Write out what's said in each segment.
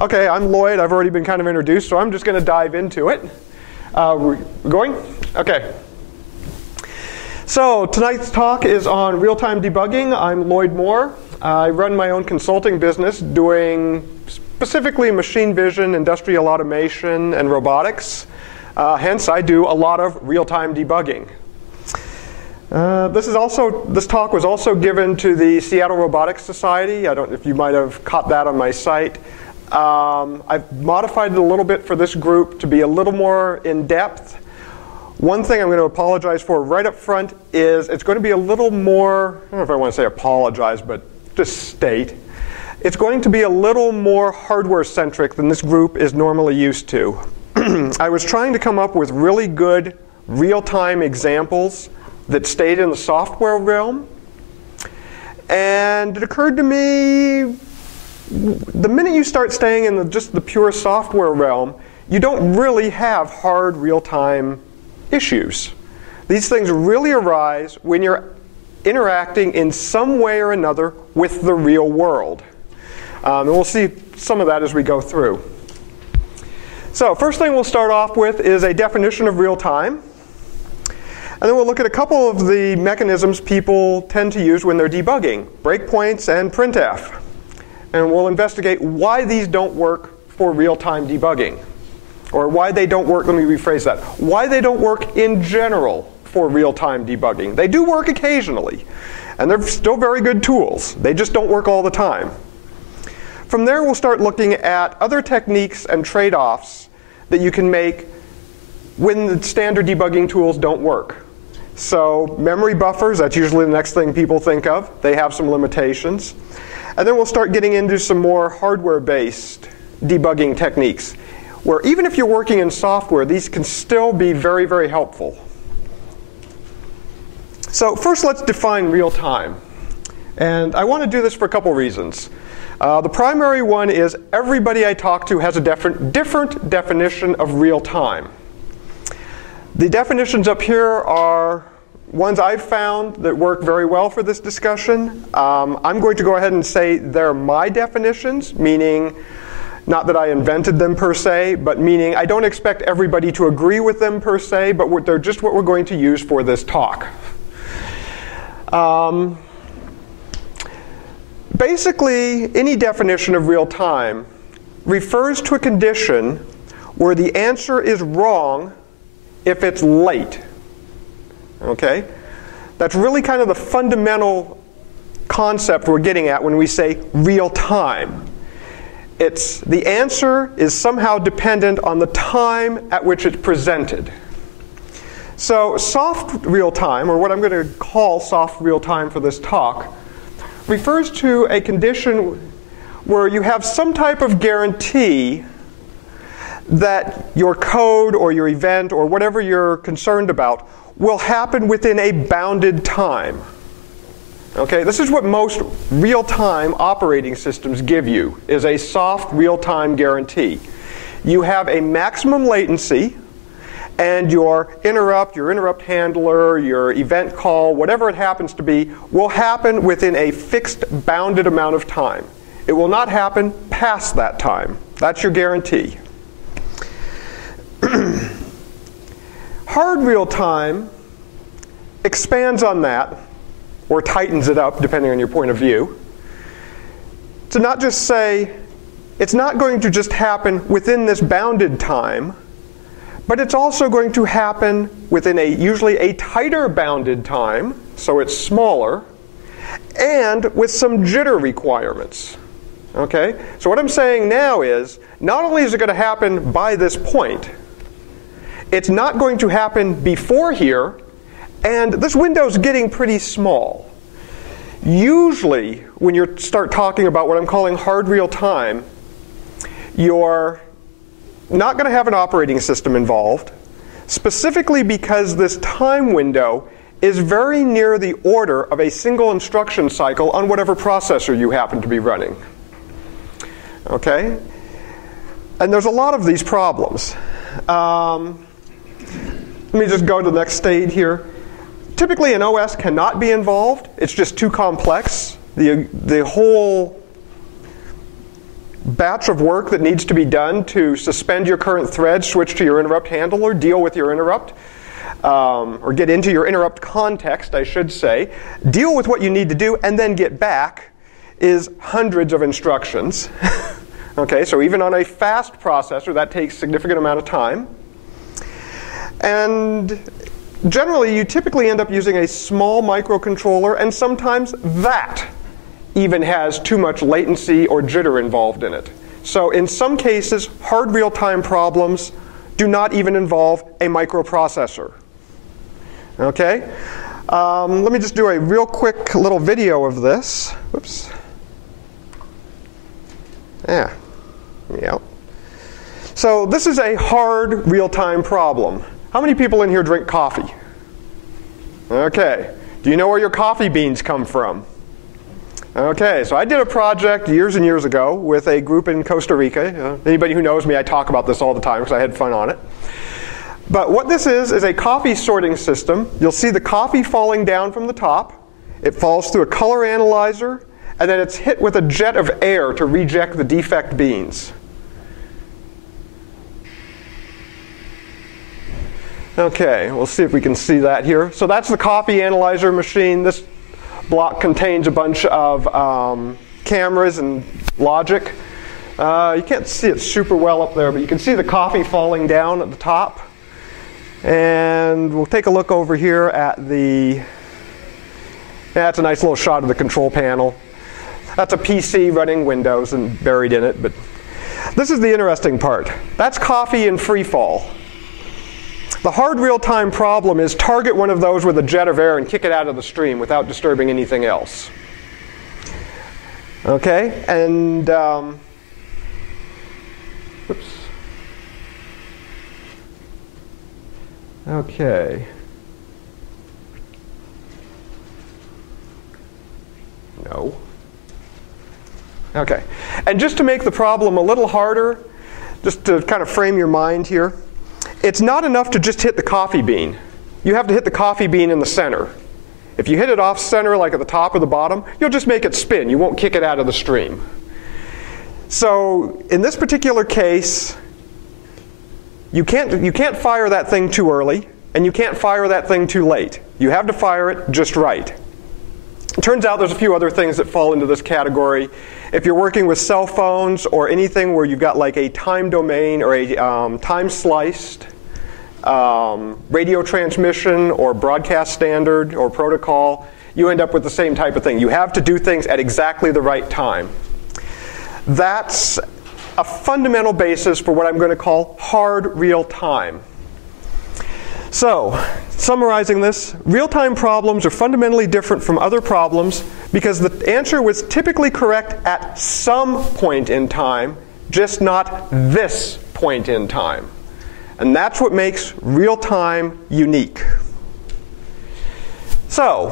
Okay, I'm Lloyd. I've already been kind of introduced, so I'm just going to dive into it. We're going? Okay. So tonight's talk is on real-time debugging. I'm Lloyd Moore. I run my own consulting business doing specifically machine vision, industrial automation, and robotics. Hence, I do a lot of real-time debugging. This talk was also given to the Seattle Robotics Society. I don't know if you might have caught that on my site. I've modified it a little bit for this group to be a little more in-depth. One thing I'm going to apologize for right up front is it's going to be a little more, I don't know if I want to say apologize, but just state. It's going to be a little more hardware-centric than this group is normally used to. I was trying to come up with really good real-time examples that stayed in the software realm. And it occurred to me, the minute you start staying in just the pure software realm, you don't really have hard real-time issues. These things really arise when you're interacting in some way or another with the real world. And we'll see some of that as we go through. So first thing we'll start off with is a definition of real-time. And then we'll look at a couple of the mechanisms people tend to use when they're debugging, breakpoints and Printf. And we'll investigate why these don't work for real-time debugging. Or why they don't work, let me rephrase that, why they don't work in general for real-time debugging. They do work occasionally, and they're still very good tools. They just don't work all the time. From there, we'll start looking at other techniques and trade-offs that you can make when the standard debugging tools don't work. So memory buffers, that's usually the next thing people think of. They have some limitations. And then we'll start getting into some more hardware-based debugging techniques, where even if you're working in software, these can still be very, very helpful. So first, let's define real-time. And I want to do this for a couple reasons. The primary one is everybody I talk to has a different definition of real-time. The definitions up here are ones I've found that work very well for this discussion. I'm going to go ahead and say they're my definitions, meaning not that I invented them per se, but meaning I don't expect everybody to agree with them per se, but they're just what we're going to use for this talk. Basically, any definition of real time refers to a condition where the answer is wrong if it's late. Okay? That's really kind of the fundamental concept we're getting at when we say real time. It's the answer is somehow dependent on the time at which it's presented. So soft real time, or what I'm going to call soft real time for this talk, refers to a condition where you have some type of guarantee that your code or your event or whatever you're concerned about will happen within a bounded time. Okay, this is what most real-time operating systems give you, is a soft real-time guarantee. You have a maximum latency, and your interrupt handler, your event call, whatever it happens to be, will happen within a fixed bounded amount of time. It will not happen past that time. That's your guarantee. Hard real-time expands on that, or tightens it up, depending on your point of view, to not just say, it's not going to just happen within this bounded time, but it's also going to happen within usually a tighter bounded time, so it's smaller, and with some jitter requirements. Okay? So what I'm saying now is, not only is it going to happen by this point, it's not going to happen before here, and this window's getting pretty small. Usually, when you start talking about what I'm calling hard real time, you're not going to have an operating system involved, specifically because this time window is very near the order of a single instruction cycle on whatever processor you happen to be running. Okay? And there's a lot of these problems. Let me just go to the next stage here. Typically, an OS cannot be involved. It's just too complex. The whole batch of work that needs to be done to suspend your current thread, switch to your interrupt handler, deal with your interrupt, or get into your interrupt context, I should say, deal with what you need to do, and then get back is hundreds of instructions. Okay, so even on a fast processor, that takes a significant amount of time. And generally, you typically end up using a small microcontroller, and sometimes that even has too much latency or jitter involved in it. So in some cases, hard real-time problems do not even involve a microprocessor. Okay? Let me just do a real quick little video of this. Whoops. Yeah. So this is a hard real-time problem. How many people in here drink coffee? Okay. Do you know where your coffee beans come from? Okay, so I did a project years and years ago with a group in Costa Rica. Anybody who knows me, I talk about this all the time because I had fun on it. But what this is a coffee sorting system. You'll see the coffee falling down from the top. It falls through a color analyzer, and then it's hit with a jet of air to reject the defect beans. Okay, we'll see if we can see that here. So that's the coffee analyzer machine. This block contains a bunch of cameras and logic. You can't see it super well up there, but you can see the coffee falling down at the top. And we'll take a look over here at the, that's a nice little shot of the control panel. That's a PC running Windows and buried in it, but this is the interesting part. That's coffee in free fall. The hard real-time problem is target one of those with a jet of air and kick it out of the stream without disturbing anything else. Okay, and oops. Okay. No. Okay, and just to make the problem a little harder, just to kind of frame your mind here, it's not enough to just hit the coffee bean. You have to hit the coffee bean in the center. If you hit it off center, like at the top or the bottom, you'll just make it spin. You won't kick it out of the stream. So in this particular case, you can't fire that thing too early, and you can't fire that thing too late. You have to fire it just right. It turns out there's a few other things that fall into this category. If you're working with cell phones or anything where you've got like a time domain or a time-sliced radio transmission or broadcast standard or protocol, you end up with the same type of thing. You have to do things at exactly the right time. That's a fundamental basis for what I'm going to call hard real-time. So, summarizing this, real-time problems are fundamentally different from other problems because the answer was typically correct at some point in time, just not this point in time. And that's what makes real-time unique. So,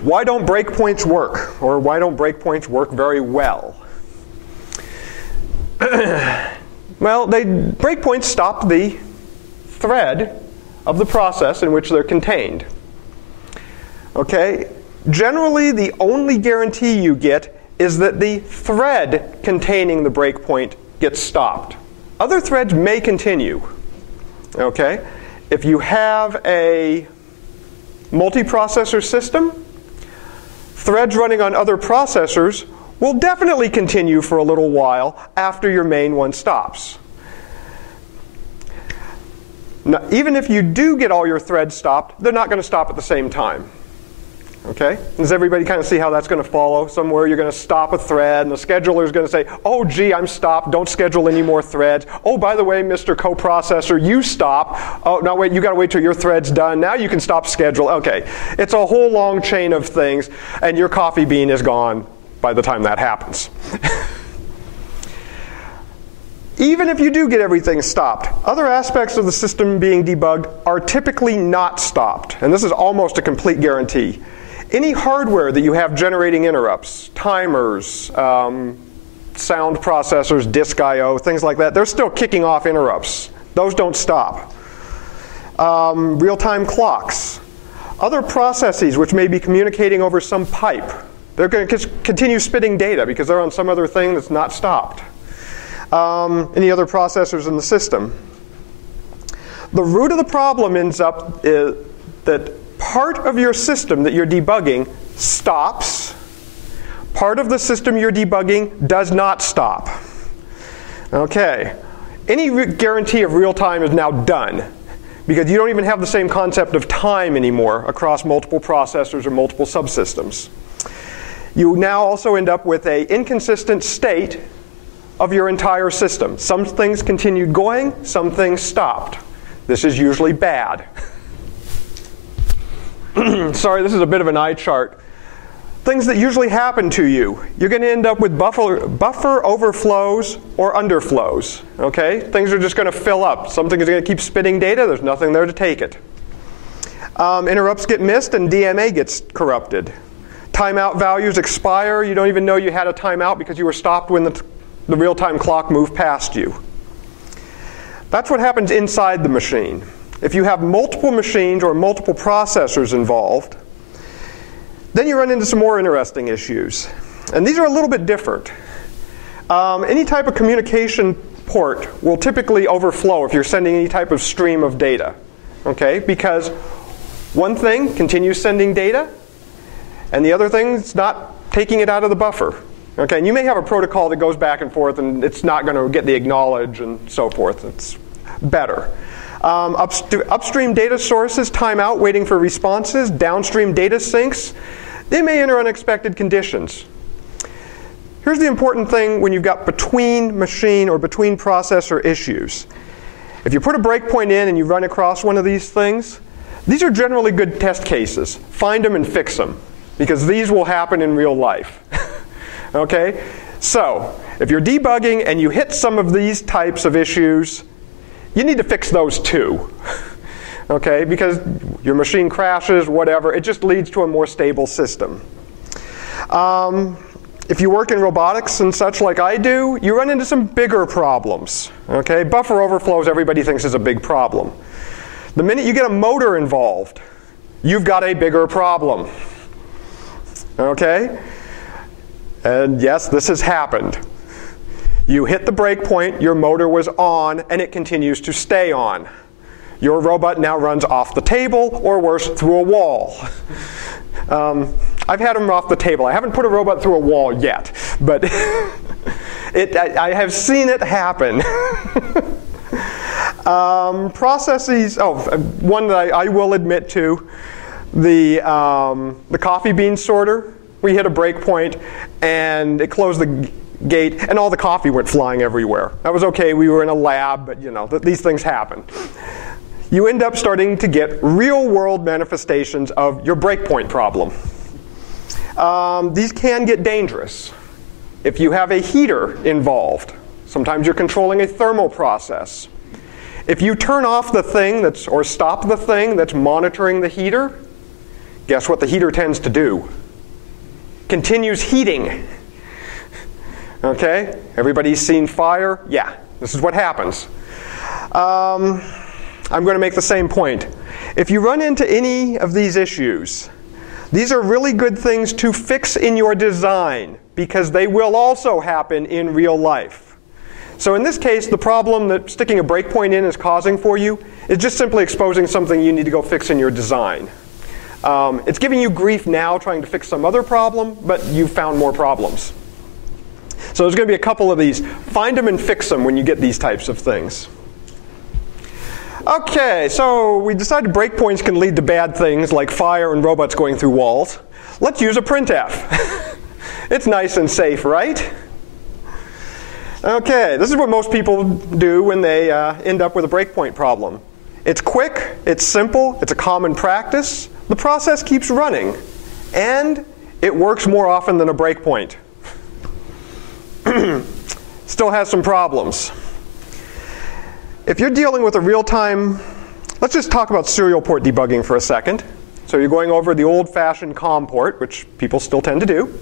why don't breakpoints work? Or why don't breakpoints work very well? Well, breakpoints stop the thread of the process in which they're contained. Okay? Generally, the only guarantee you get is that the thread containing the breakpoint gets stopped. Other threads may continue. Okay? If you have a multiprocessor system, threads running on other processors will definitely continue for a little while after your main one stops. Now, even if you do get all your threads stopped, they're not going to stop at the same time. Okay? Does everybody kind of see how that's going to follow? Somewhere you're going to stop a thread, and the scheduler is going to say, oh, gee, I'm stopped. Don't schedule any more threads. Oh, by the way, Mr. Coprocessor, you stop. Oh, no, wait, you got to wait till your thread's done. Now you can stop schedule. Okay. It's a whole long chain of things, and your coffee bean is gone by the time that happens. Even if you do get everything stopped, other aspects of the system being debugged are typically not stopped. And this is almost a complete guarantee. Any hardware that you have generating interrupts, timers, sound processors, disk I/O, things like that, they're still kicking off interrupts. Those don't stop. Real-time clocks. Other processes which may be communicating over some pipe, they're going to continue spitting data because they're on some other thing that's not stopped. any other processors in the system. The root of the problem ends up is that part of your system that you're debugging stops. Part of the system you're debugging does not stop. Okay. Any guarantee of real time is now done, because you don't even have the same concept of time anymore across multiple processors or multiple subsystems. You now also end up with an inconsistent state of your entire system. Some things continued going, some things stopped. This is usually bad. Sorry, this is a bit of an eye chart. Things that usually happen to you. You're going to end up with buffer overflows or underflows. Okay? Things are just going to fill up. Something is going to keep spitting data. There's nothing there to take it. Interrupts get missed and DMA gets corrupted. Timeout values expire. You don't even know you had a timeout because you were stopped when the real-time clock moved past you. That's what happens inside the machine. If you have multiple machines or multiple processors involved, then you run into some more interesting issues. And these are a little bit different. Any type of communication port will typically overflow if you're sending any type of stream of data. Okay? Because one thing continues sending data, and the other thing's not taking it out of the buffer. Okay? And you may have a protocol that goes back and forth, and it's not going to get the acknowledge and so forth. It's better. Upstream data sources time out waiting for responses. Downstream data sinks. They may enter unexpected conditions. Here's the important thing when you've got between machine or between processor issues. If you put a breakpoint in and you run across one of these things, these are generally good test cases. Find them and fix them, because these will happen in real life. Okay? So, if you're debugging and you hit some of these types of issues, you need to fix those too. Okay, because your machine crashes, whatever, it just leads to a more stable system. If you work in robotics and such like I do, you run into some bigger problems. Okay, buffer overflows everybody thinks is a big problem. The minute you get a motor involved, you've got a bigger problem. Okay? And yes, this has happened. You hit the breakpoint, your motor was on, and it continues to stay on. Your robot now runs off the table, or worse, through a wall. I've had them off the table. I haven't put a robot through a wall yet, but I have seen it happen. Processes, one that I will admit to, the coffee bean sorter. We hit a breakpoint, and it closed the gate, and all the coffee went flying everywhere. That was okay. We were in a lab, but you know, these things happen. You end up starting to get real-world manifestations of your breakpoint problem. These can get dangerous. If you have a heater involved, sometimes you're controlling a thermal process. If you turn off the thing or stop the thing that's monitoring the heater, guess what the heater tends to do? Continues heating. Okay? Everybody's seen fire? Yeah, this is what happens. I'm going to make the same point. If you run into any of these issues, these are really good things to fix in your design, because they will also happen in real life. So in this case, the problem that sticking a breakpoint in is causing for you is just simply exposing something you need to go fix in your design. It's giving you grief now trying to fix some other problem, but you've found more problems. So there's going to be a couple of these. Find them and fix them when you get these types of things. Okay, so we decided breakpoints can lead to bad things like fire and robots going through walls. Let's use a printf. It's nice and safe, right? Okay, this is what most people do when they end up with a breakpoint problem. It's quick, it's simple, it's a common practice. The process keeps running, and it works more often than a breakpoint. Still has some problems. If you're dealing with a real-time, let's just talk about serial port debugging for a second. So you're going over the old-fashioned COM port, which people still tend to do.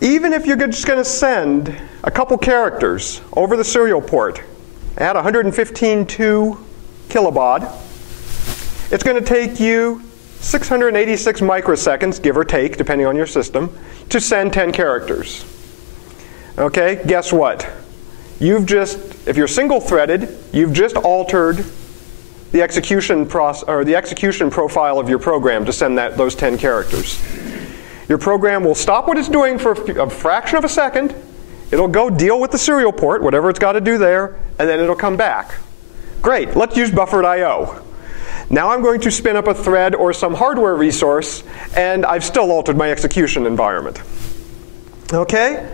Even if you're just going to send a couple characters over the serial port at 115.2 kilobaud, it's going to take you 686 microseconds, give or take, depending on your system, to send 10 characters. Okay, guess what? if you're single-threaded, you've just altered the execution profile of your program to send those 10 characters. Your program will stop what it's doing for a fraction of a second. It'll go deal with the serial port, whatever it's got to do there, and then it'll come back. Great, let's use buffered I/O. Now I'm going to spin up a thread or some hardware resource, and I've still altered my execution environment. Okay,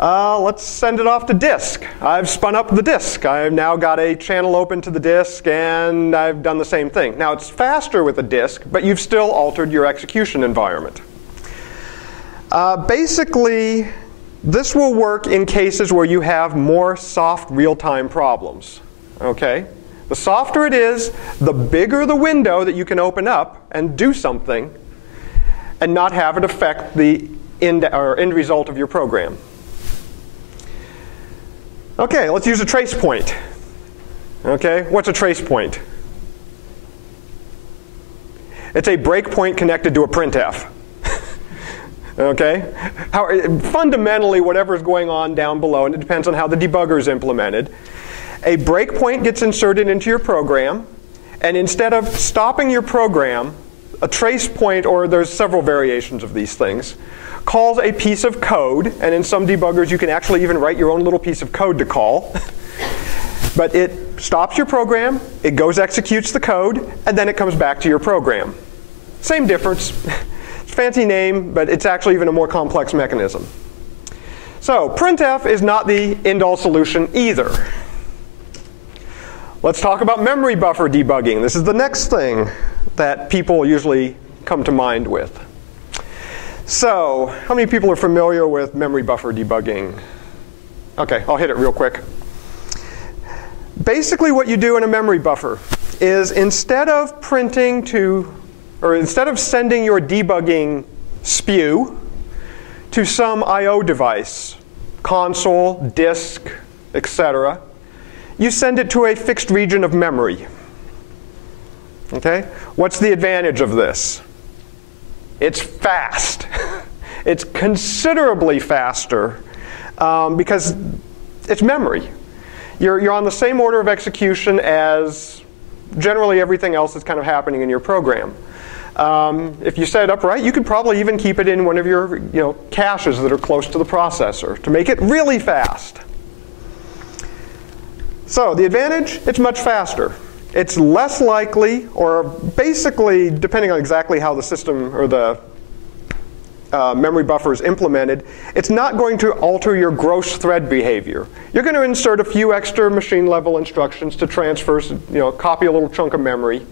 let's send it off to disk. I've spun up the disk. I've now got a channel open to the disk, and I've done the same thing. Now it's faster with a disk, but you've still altered your execution environment. Basically, this will work in cases where you have more soft real-time problems. Okay? The softer it is, the bigger the window that you can open up and do something and not have it affect the end result of your program. Okay, let's use a trace point. Okay, what's a trace point? It's a breakpoint connected to a printf. Okay? Fundamentally, whatever's going on down below, and it depends on how the debugger is implemented, a breakpoint gets inserted into your program, and instead of stopping your program, a trace point, or there's several variations of these things, calls a piece of code, and in some debuggers you can actually even write your own little piece of code to call. But it stops your program, it goes executes the code, and then it comes back to your program. Same difference. Fancy name, but it's actually even a more complex mechanism. So Printf is not the end-all solution either. Let's talk about memory buffer debugging. This is the next thing that people usually come to mind with. So how many people are familiar with memory buffer debugging? Okay, I'll hit it real quick. Basically what you do in a memory buffer is instead of sending your debugging spew to some I/O device, console, disk, etc., you send it to a fixed region of memory. Okay? What's the advantage of this? It's fast. It's considerably faster because it's memory. You're on the same order of execution as generally everything else that's kind of happening in your program. If you set it up right, you could probably even keep it in one of your caches that are close to the processor to make it really fast. So the advantage, it's much faster. It's less likely, or basically, depending on exactly how the system or the memory buffer is implemented, it's not going to alter your gross thread behavior. You're going to insert a few extra machine-level instructions to transfer, copy a little chunk of memory.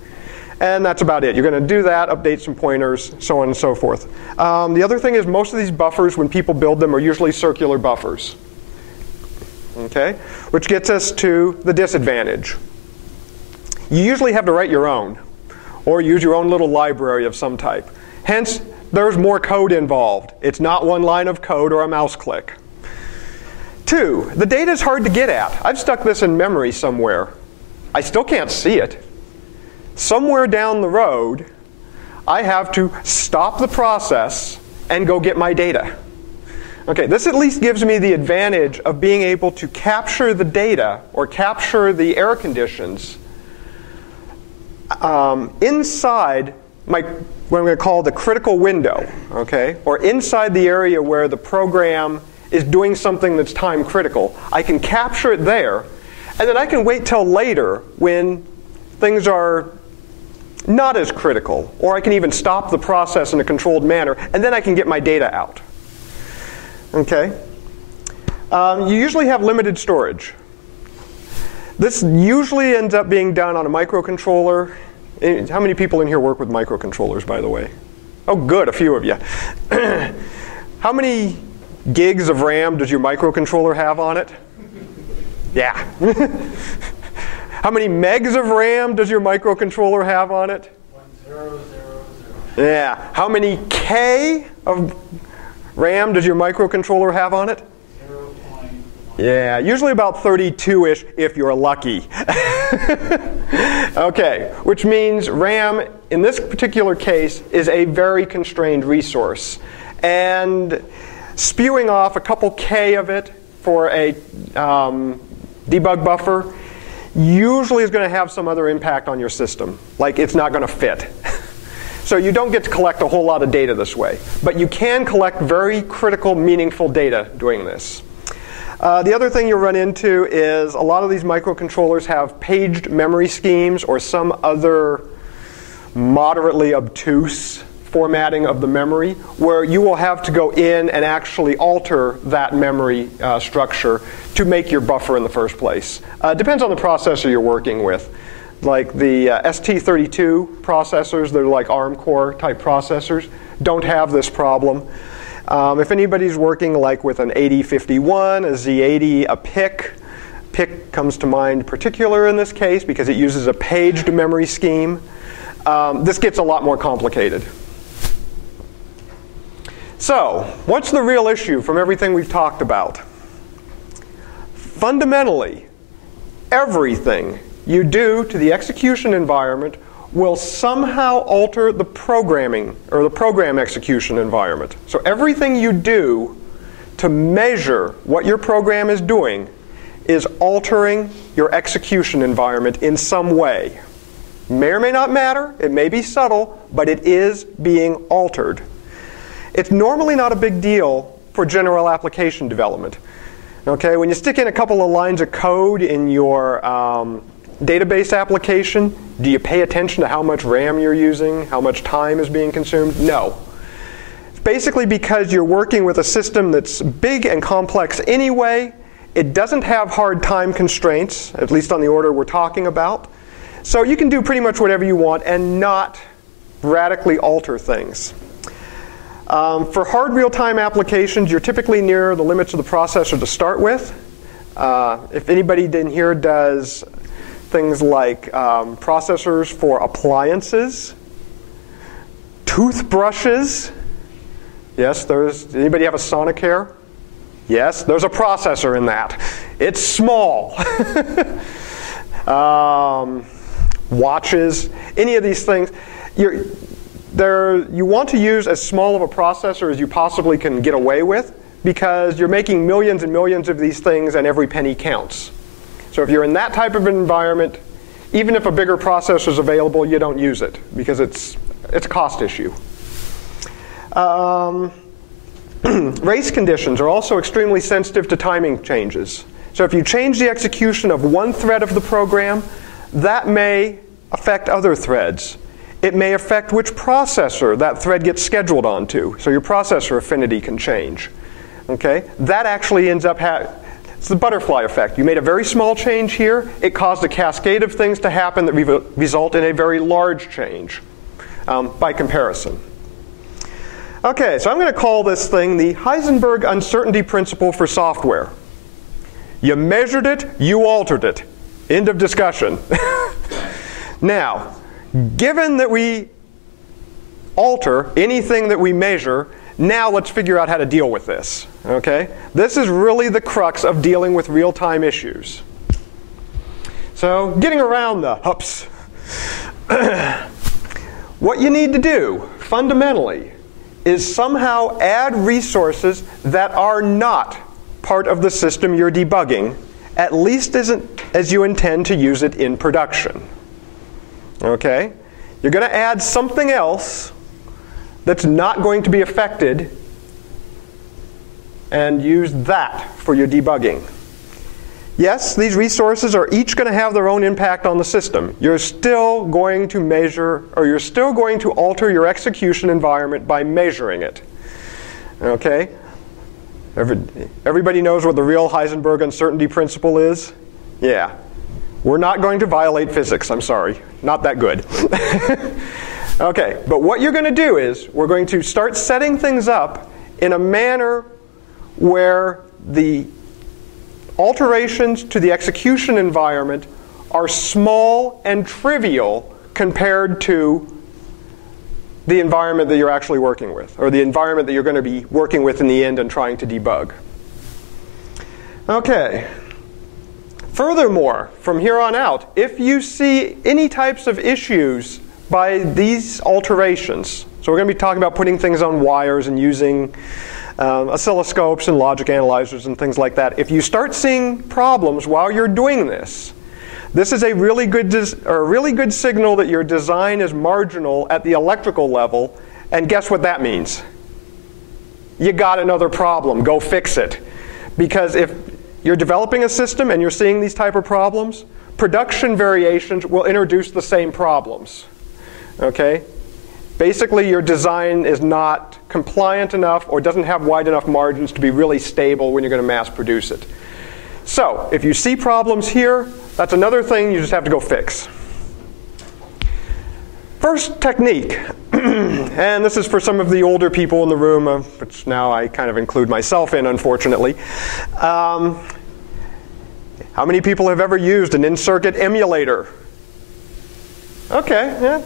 And that's about it. You're going to do that, update some pointers, so on and so forth. The other thing is most of these buffers, when people build them, are usually circular buffers. Okay? Which gets us to the disadvantage. You usually have to write your own, or use your own little library of some type. Hence, there's more code involved. It's not one line of code or a mouse click. 2, the data is hard to get at. I've stuck this in memory somewhere. I still can't see it. Somewhere down the road, I have to stop the process and go get my data. Okay, this at least gives me the advantage of being able to capture the data or capture the error conditions inside what I'm going to call the critical window, okay, or inside the area where the program is doing something that's time critical. I can capture it there, and then I can wait till later when things are not as critical, or I can even stop the process in a controlled manner, and then I can get my data out. Okay? You usually have limited storage. This usually ends up being done on a microcontroller. How many people in here work with microcontrollers, by the way? Oh, good, a few of you. How many gigs of RAM does your microcontroller have on it? Yeah. How many megs of RAM does your microcontroller have on it? 1000. Yeah. How many K of RAM does your microcontroller have on it? 0.1. Yeah, usually about 32-ish if you're lucky. Okay, which means RAM, in this particular case, is a very constrained resource. And spewing off a couple K of it for a debug buffer usually is going to have some other impact on your system, like it's not going to fit. So you don't get to collect a whole lot of data this way, but you can collect very critical, meaningful data doing this. The other thing you'll run into is a lot of these microcontrollers have paged memory schemes or some other moderately obtuse formatting of the memory, where you will have to go in and actually alter that memory structure to make your buffer in the first place. Depends on the processor you're working with. Like the ST32 processors, they're like ARM core type processors, don't have this problem. If anybody's working like with an 8051, a Z80, a PIC comes to mind particular in this case because it uses a paged memory scheme. This gets a lot more complicated. So, what's the real issue from everything we've talked about? Fundamentally, everything you do to the execution environment will somehow alter the programming or the program execution environment. So everything you do to measure what your program is doing is altering your execution environment in some way. May or may not matter, it may be subtle, but it is being altered. It's normally not a big deal for general application development. Okay, when you stick in a couple of lines of code in your database application, do you pay attention to how much RAM you're using, how much time is being consumed? No. It's basically because you're working with a system that's big and complex anyway. It doesn't have hard time constraints, at least on the order we're talking about. So you can do pretty much whatever you want and not radically alter things. For hard real-time applications, you're typically near the limits of the processor to start with. If anybody in here does things like processors for appliances, toothbrushes. Yes, anybody have a Sonicare? Yes, there's a processor in that. It's small. Watches, any of these things. You want to use as small of a processor as you possibly can get away with, because you're making millions and millions of these things and every penny counts. So if you're in that type of environment, even if a bigger processor is available, you don't use it because it's a cost issue. Race conditions are also extremely sensitive to timing changes. So if you change the execution of one thread of the program, that may affect other threads. It may affect which processor that thread gets scheduled onto. So your processor affinity can change. Okay? That actually ends up it's the butterfly effect. You made a very small change here. It caused a cascade of things to happen that result in a very large change by comparison. Okay, so I'm going to call this thing the Heisenberg uncertainty principle for software. You measured it, you altered it. End of discussion. Now, given that we alter anything that we measure, now let's figure out how to deal with this. Okay? This is really the crux of dealing with real-time issues. So, getting around the hoops. What you need to do, fundamentally, is somehow add resources that are not part of the system you're debugging, at least as you intend to use it in production. Okay? You're going to add something else that's not going to be affected and use that for your debugging. Yes, these resources are each going to have their own impact on the system. You're still going to measure, or you're still going to alter your execution environment by measuring it. Okay? Everybody knows what the real Heisenberg uncertainty principle is? Yeah. We're not going to violate physics, I'm sorry. Not that good. Okay, but what you're going to do is we're going to start setting things up in a manner where the alterations to the execution environment are small and trivial compared to the environment that you're actually working with, or the environment that you're going to be working with in the end and trying to debug. Okay. Furthermore, from here on out, if you see any types of issues by these alterations, so we're going to be talking about putting things on wires and using oscilloscopes and logic analyzers and things like that. If you start seeing problems while you're doing this, this is a really good signal that your design is marginal at the electrical level, and guess what that means? You got another problem. Go fix it. Because if you're developing a system and you're seeing these type of problems, production variations will introduce the same problems. Okay? Basically, your design is not compliant enough or doesn't have wide enough margins to be really stable when you're going to mass produce it. So, if you see problems here, that's another thing you just have to go fix. First technique, and this is for some of the older people in the room, which now I kind of include myself in, unfortunately. How many people have ever used an InCircuit emulator? Okay, yeah.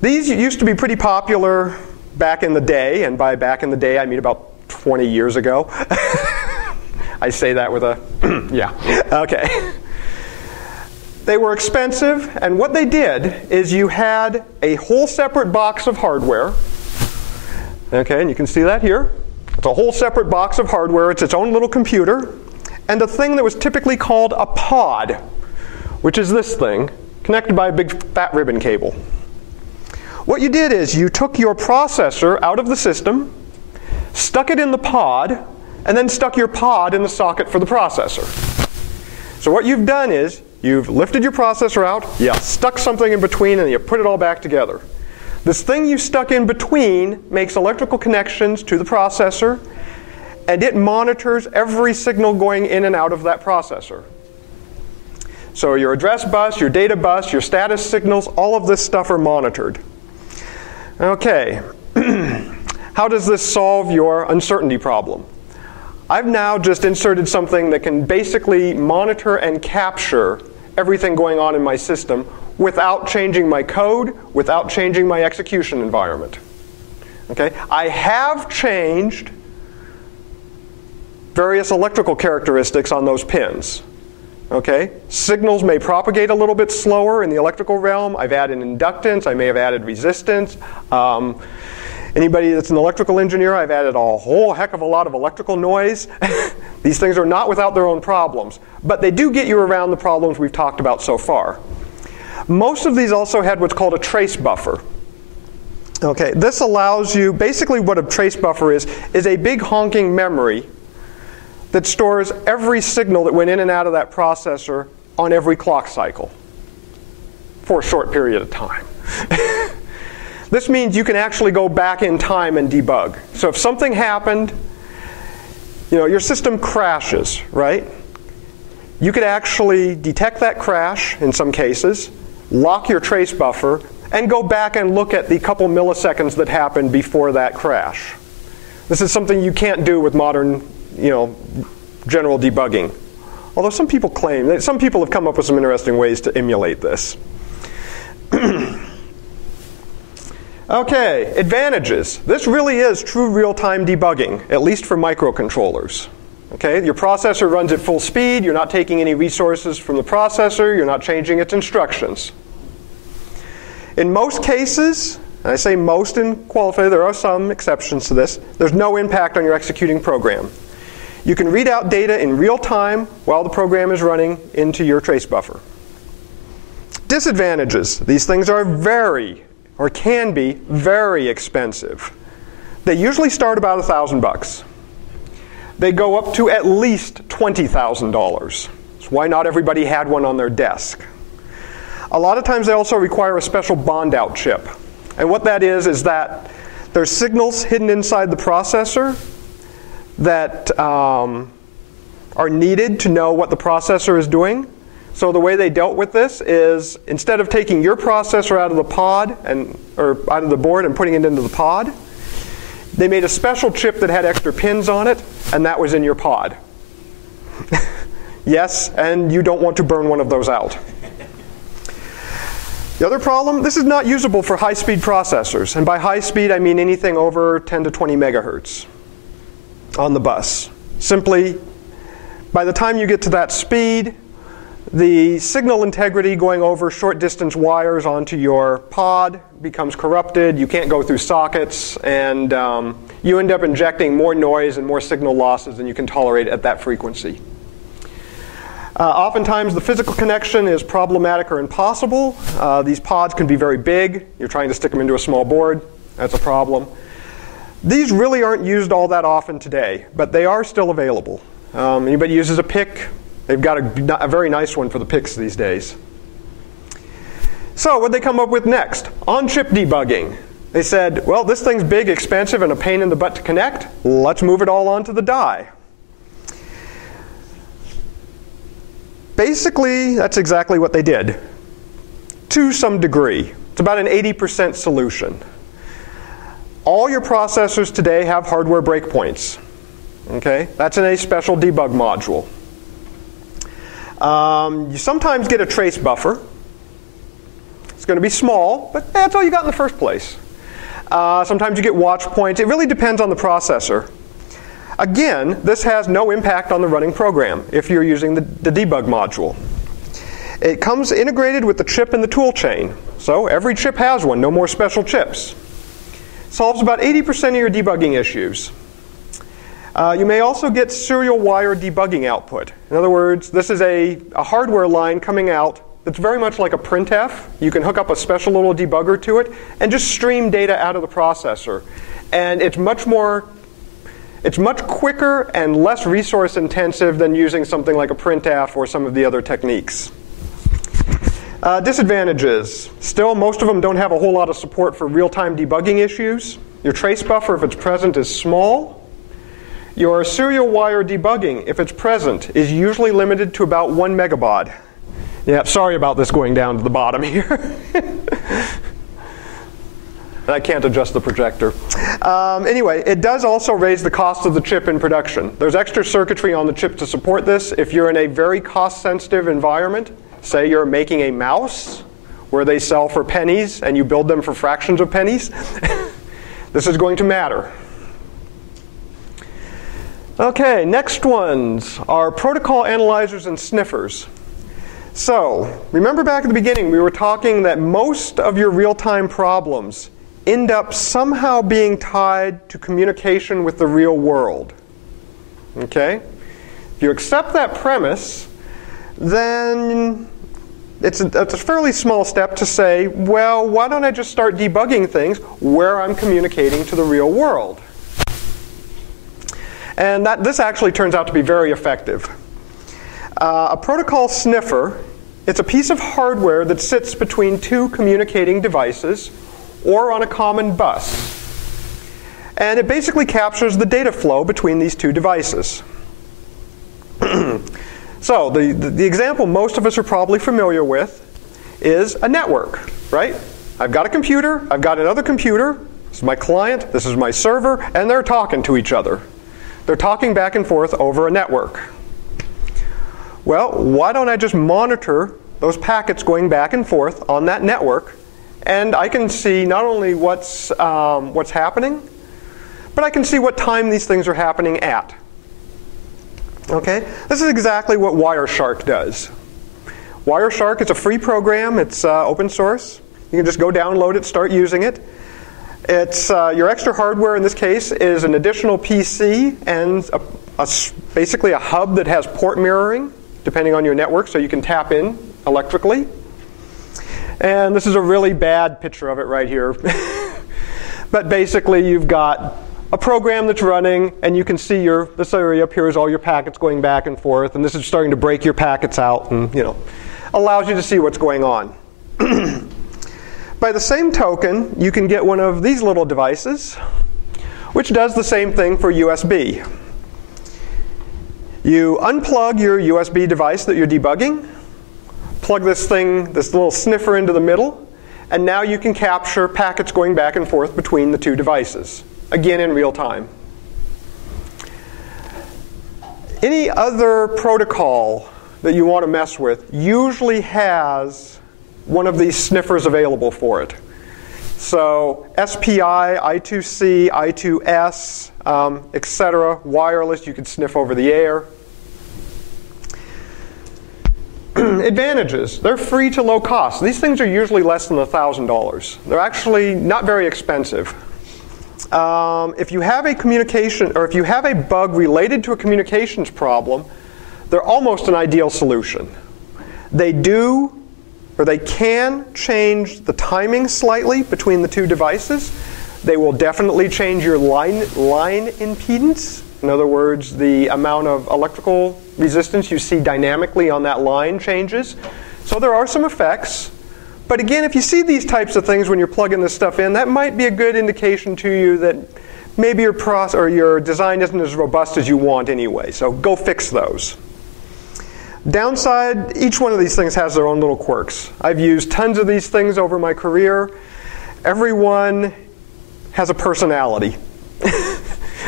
These used to be pretty popular back in the day, and by back in the day I mean about 20 years ago. I say that with a yeah, okay. They were expensive, and what they did is you had a whole separate box of hardware. Okay, and you can see that here. It's a whole separate box of hardware. It's its own little computer, and a thing that was typically called a pod, which is this thing, connected by a big fat ribbon cable. What you did is you took your processor out of the system, stuck it in the pod, and then stuck your pod in the socket for the processor. So what you've done is you've lifted your processor out, you stuck something in between, and you put it all back together. This thing you stuck in between makes electrical connections to the processor, and it monitors every signal going in and out of that processor. So your address bus, your data bus, your status signals, all of this stuff are monitored. Okay, how does this solve your uncertainty problem? I've now just inserted something that can basically monitor and capture everything going on in my system without changing my code, without changing my execution environment. Okay? I have changed various electrical characteristics on those pins. Okay? Signals may propagate a little bit slower in the electrical realm. I've added inductance. I may have added resistance. Anybody that's an electrical engineer, I've added a whole heck of a lot of electrical noise. These things are not without their own problems, but they do get you around the problems we've talked about so far. Most of these also had what's called a trace buffer. Okay, this allows you, basically what a trace buffer is a big honking memory that stores every signal that went in and out of that processor on every clock cycle for a short period of time. This means you can actually go back in time and debug. So if something happened, your system crashes, right? You could actually detect that crash in some cases, lock your trace buffer, and go back and look at the couple milliseconds that happened before that crash. This is something you can't do with modern, general debugging. Although some people claim that some people have come up with some interesting ways to emulate this. Okay, advantages. This really is true real-time debugging, at least for microcontrollers. Okay, your processor runs at full speed. You're not taking any resources from the processor. You're not changing its instructions. In most cases, and I say most in qualified, there are some exceptions to this, there's no impact on your executing program. You can read out data in real time while the program is running into your trace buffer. Disadvantages. These things are can be very expensive. They usually start about $1,000. They go up to at least $20,000. That's why not everybody had one on their desk. A lot of times they also require a special bond-out chip. And what that is that there's signals hidden inside the processor that are needed to know what the processor is doing. So the way they dealt with this is instead of taking your processor out of the pod or out of the board and putting it into the pod, they made a special chip that had extra pins on it, and that was in your pod. Yes, and you don't want to burn one of those out. The other problem, this is not usable for high-speed processors. And by high speed, I mean anything over 10 to 20 megahertz on the bus. Simply, by the time you get to that speed, the signal integrity going over short distance wires onto your pod becomes corrupted. You can't go through sockets, and you end up injecting more noise and more signal losses than you can tolerate at that frequency. Oftentimes, the physical connection is problematic or impossible. These pods can be very big. You're trying to stick them into a small board. That's a problem. These really aren't used all that often today, but they are still available. Anybody uses a PIC? They've got a very nice one for the PICs these days. So what did they come up with next? On-chip debugging. They said, well, this thing's big, expensive, and a pain in the butt to connect. Let's move it all onto the die. Basically, that's exactly what they did, to some degree. It's about an 80% solution. All your processors today have hardware breakpoints. Okay? That's in a special debug module. You sometimes get a trace buffer. It's going to be small, but that's all you got in the first place. Sometimes you get watch points. It really depends on the processor. Again, this has no impact on the running program if you're using the debug module. It comes integrated with the chip and the tool chain. So every chip has one, no more special chips. Solves about 80% of your debugging issues. You may also get serial wire debugging output. In other words, this is a hardware line coming out that's very much like a Printf. You can hook up a special little debugger to it and just stream data out of the processor. And it's much quicker and less resource intensive than using something like a Printf or some of the other techniques. Disadvantages. Still, most of them don't have a whole lot of support for real-time debugging issues. Your trace buffer, if it's present, is small. Your serial wire debugging, if it's present, is usually limited to about 1 megabaud. Yeah, sorry about this going down to the bottom here. I can't adjust the projector. Anyway, it does also raise the cost of the chip in production. There's extra circuitry on the chip to support this. If you're in a very cost-sensitive environment, say you're making a mouse where they sell for pennies and you build them for fractions of pennies, this is going to matter. Okay, next ones are protocol analyzers and sniffers. So, remember back at the beginning, we were talking that most of your real-time problems end up somehow being tied to communication with the real world. Okay? If you accept that premise, then it's a fairly small step to say, well, why don't I just start debugging things where I'm communicating to the real world? And this actually turns out to be very effective. A protocol sniffer, it's a piece of hardware that sits between two communicating devices or on a common bus. And it basically captures the data flow between these two devices. So the example most of us are probably familiar with is a network, right? I've got a computer, I've got another computer, this is my client, this is my server, and they're talking to each other. They're talking back and forth over a network. Well, why don't I just monitor those packets going back and forth on that network, and I can see not only what's happening, but I can see what time these things are happening at. Okay? This is exactly what Wireshark does. Wireshark is a free program. It's open source. You can just go download it, start using it. It's your extra hardware in this case is an additional PC and basically a hub that has port mirroring, depending on your network, so you can tap in electrically. And this is a really bad picture of it right here. But basically, you've got a program that's running, and you can see this area up here is all your packets going back and forth, and this is starting to break your packets out, and allows you to see what's going on. By the same token, you can get one of these little devices, which does the same thing for USB. You unplug your USB device that you're debugging, plug this little sniffer into the middle, and now you can capture packets going back and forth between the two devices, again in real time. Any other protocol that you want to mess with usually has one of these sniffers available for it. So SPI, I2C, I2S, etc., wireless, you can sniff over the air. Advantages. They're free to low cost. These things are usually less than $1,000. They're actually not very expensive. if you have a communication, or if you have a bug related to a communications problem, they're almost an ideal solution. They do, or they can change the timing slightly between the two devices. They will definitely change your line impedance. In other words, the amount of electrical resistance you see dynamically on that line changes. So there are some effects. But again, if you see these types of things when you're plugging this stuff in, that might be a good indication to you that maybe your design isn't as robust as you want anyway. So go fix those. Downside, each one of these things has their own little quirks. I've used tons of these things over my career. Everyone has a personality.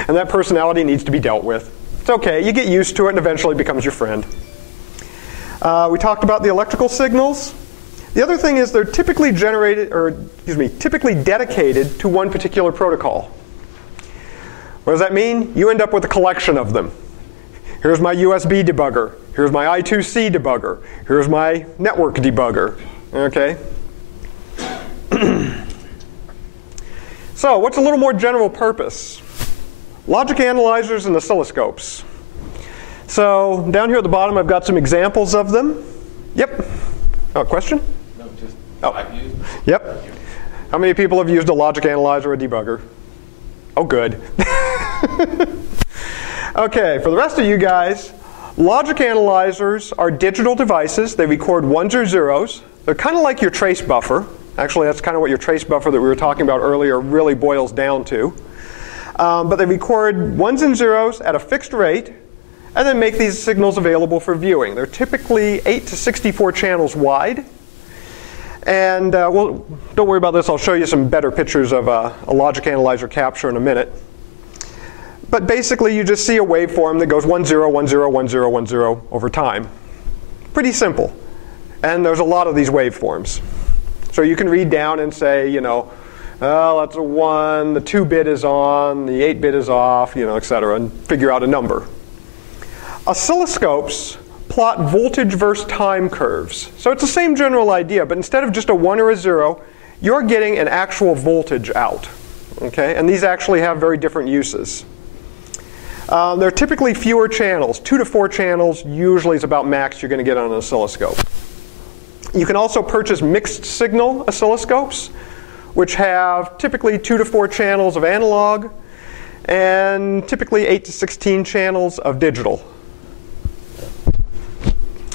And that personality needs to be dealt with. It's okay. You get used to it and eventually it becomes your friend. We talked about the electrical signals. The other thing is they're typically typically dedicated to one particular protocol. What does that mean? You end up with a collection of them. Here's my USB debugger. Here's my I2C debugger. Here's my network debugger. Okay? So what's a little more general purpose? Logic analyzers and oscilloscopes. So down here at the bottom, I've got some examples of them. Yep. Oh, question? No, just I've used. Yep. How many people have used a logic analyzer or a debugger? Oh, good. Okay, for the rest of you guys, logic analyzers are digital devices. They record ones or zeros. They're kind of like your trace buffer. Actually, that's kind of what your trace buffer that we were talking about earlier really boils down to. But they record ones and zeros at a fixed rate and then make these signals available for viewing. They're typically 8 to 64 channels wide. And well, don't worry about this. I'll show you some better pictures of a logic analyzer capture in a minute. But basically, you just see a waveform that goes 1, 0, 1, 0, 1, 0, 1, 0 over time. Pretty simple. And there's a lot of these waveforms. So you can read down and say, you know, oh, that's a 1, the 2-bit is on, the 8-bit is off, you know, et cetera, and figure out a number. Oscilloscopes plot voltage versus time curves. So it's the same general idea, but instead of just a 1 or a 0, you're getting an actual voltage out. Okay? And these actually have very different uses. There are typically fewer channels. 2 to 4 channels usually is about max you're going to get on an oscilloscope. You can also purchase mixed signal oscilloscopes, which have typically 2 to 4 channels of analog and typically 8 to 16 channels of digital.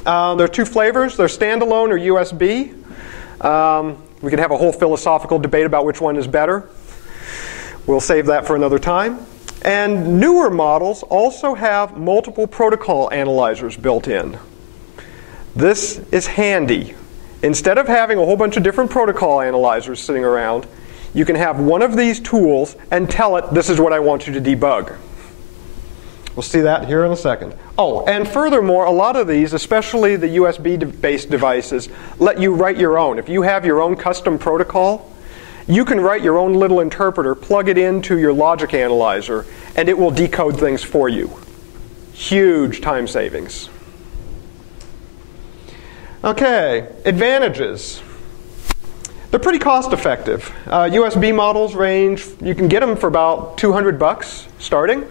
There are 2 flavors. They're standalone or USB. We could have a whole philosophical debate about which one is better. We'll save that for another time. And newer models also have multiple protocol analyzers built in. This is handy. Instead of having a whole bunch of different protocol analyzers sitting around, you can have one of these tools and tell it, this is what I want you to debug. We'll see that here in a second. Oh, and furthermore, a lot of these, especially the USB-based devices, let you write your own. If you have your own custom protocol, you can write your own little interpreter, plug it into your logic analyzer, and it will decode things for you. Huge time savings. Okay, advantages. They're pretty cost effective. USB models range, you can get them for about $200 starting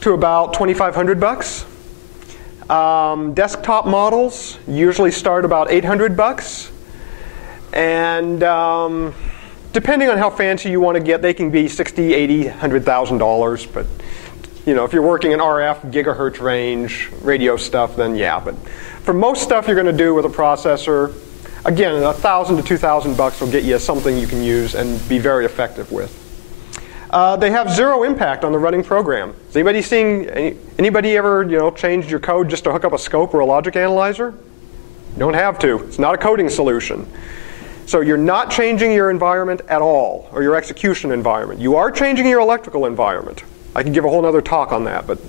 to about $2,500. Desktop models usually start about $800. And depending on how fancy you want to get, they can be $60,000, $80,000, $100,000. But you know, if you're working in RF, gigahertz range, radio stuff, then yeah. But for most stuff you're going to do with a processor, again, $1,000 to $2,000 will get you something you can use and be very effective with. They have zero impact on the running program. Is anybody ever changed your code just to hook up a scope or a logic analyzer? You don't have to. It's not a coding solution. So you're not changing your environment at all, or your execution environment. You are changing your electrical environment. I can give a whole other talk on that, but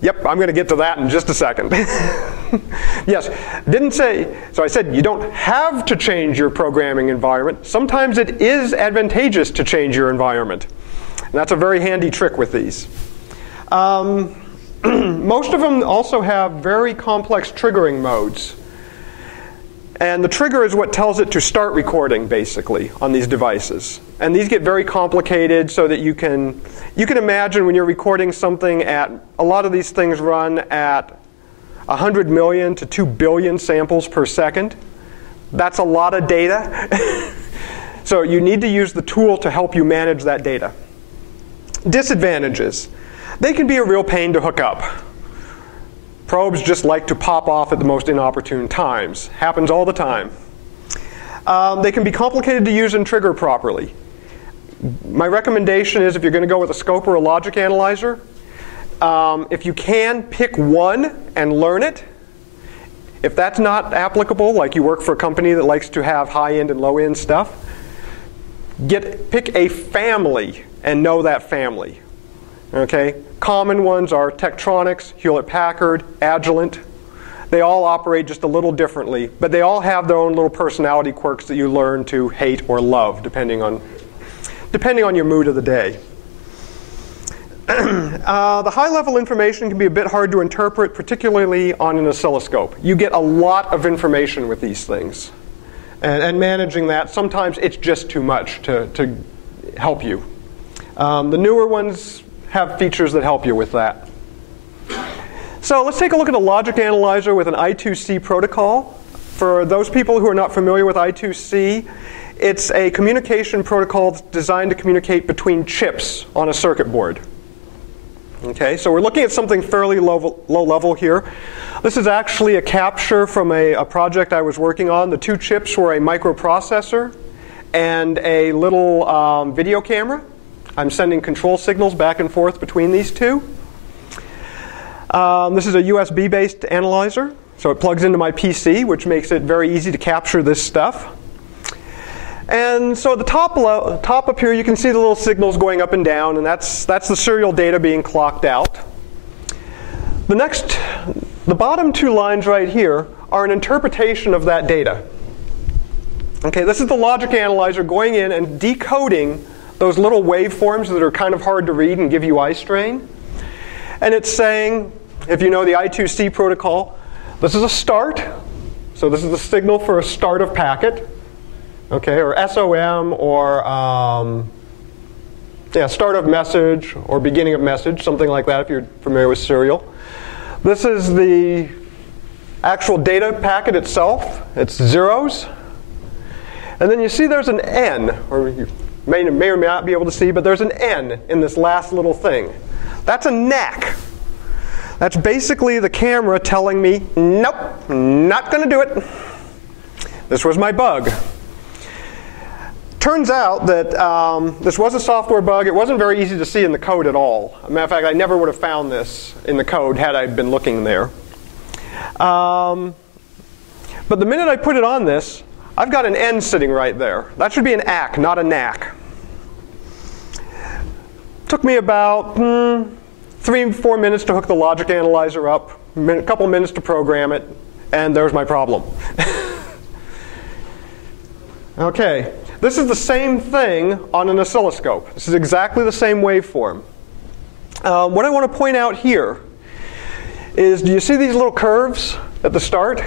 yep, I'm going to get to that in just a second. Yes, didn't say, so I said you don't have to change your programming environment. Sometimes it is advantageous to change your environment. And that's a very handy trick with these. Most of them also have very complex triggering modes. And the trigger is what tells it to start recording, basically, on these devices. And these get very complicated so that you can imagine when you're recording something at, a lot of these things run at 100 million to 2 billion samples per second. That's a lot of data. So you need to use the tool to help you manage that data. Disadvantages. They can be a real pain to hook up. Probes just like to pop off at the most inopportune times. Happens all the time. They can be complicated to use and trigger properly. My recommendation is if you're going to go with a scope or a logic analyzer, if you can, pick one and learn it. If that's not applicable, like you work for a company that likes to have high-end and low-end stuff, pick a family and know that family. Okay? Common ones are Tektronix, Hewlett-Packard, Agilent. They all operate just a little differently, but they all have their own little personality quirks that you learn to hate or love, depending on your mood of the day. The high-level information can be a bit hard to interpret, particularly on an oscilloscope. You get a lot of information with these things. And managing that, sometimes it's just too much to help you. The newer ones have features that help you with that. So let's take a look at a logic analyzer with an I2C protocol. For those people who are not familiar with I2C, it's a communication protocol that's designed to communicate between chips on a circuit board. Okay, so we're looking at something fairly low level here. This is actually a capture from a project I was working on. The two chips were a microprocessor and a little video camera. I'm sending control signals back and forth between these two. This is a USB-based analyzer, so it plugs into my PC, which makes it very easy to capture this stuff. And so at the top up here, you can see the little signals going up and down, and that's the serial data being clocked out. The bottom two lines right here are an interpretation of that data. Okay, this is the logic analyzer going in and decoding those little waveforms that are kind of hard to read and give you eye strain. And it's saying, if you know the I2C protocol, this is a start. So this is the signal for a start of packet. Okay, or SOM, or start of message, or beginning of message, something like that if you're familiar with serial. This is the actual data packet itself. It's zeros. And then you see there's an N, or you may or may not be able to see, but there's an N in this last little thing. That's a knack. That's basically the camera telling me, nope, not going to do it. This was my bug. Turns out that this was a software bug. It wasn't very easy to see in the code at all. As a matter of fact, I never would have found this in the code had I been looking there. But the minute I put it on this, I've got an N sitting right there. That should be an ACK, not a knack. Took me about 3-4 minutes to hook the logic analyzer up, a couple minutes to program it, and there's my problem. Okay, this is the same thing on an oscilloscope. This is exactly the same waveform. What I want to point out here is, do you see these little curves at the start?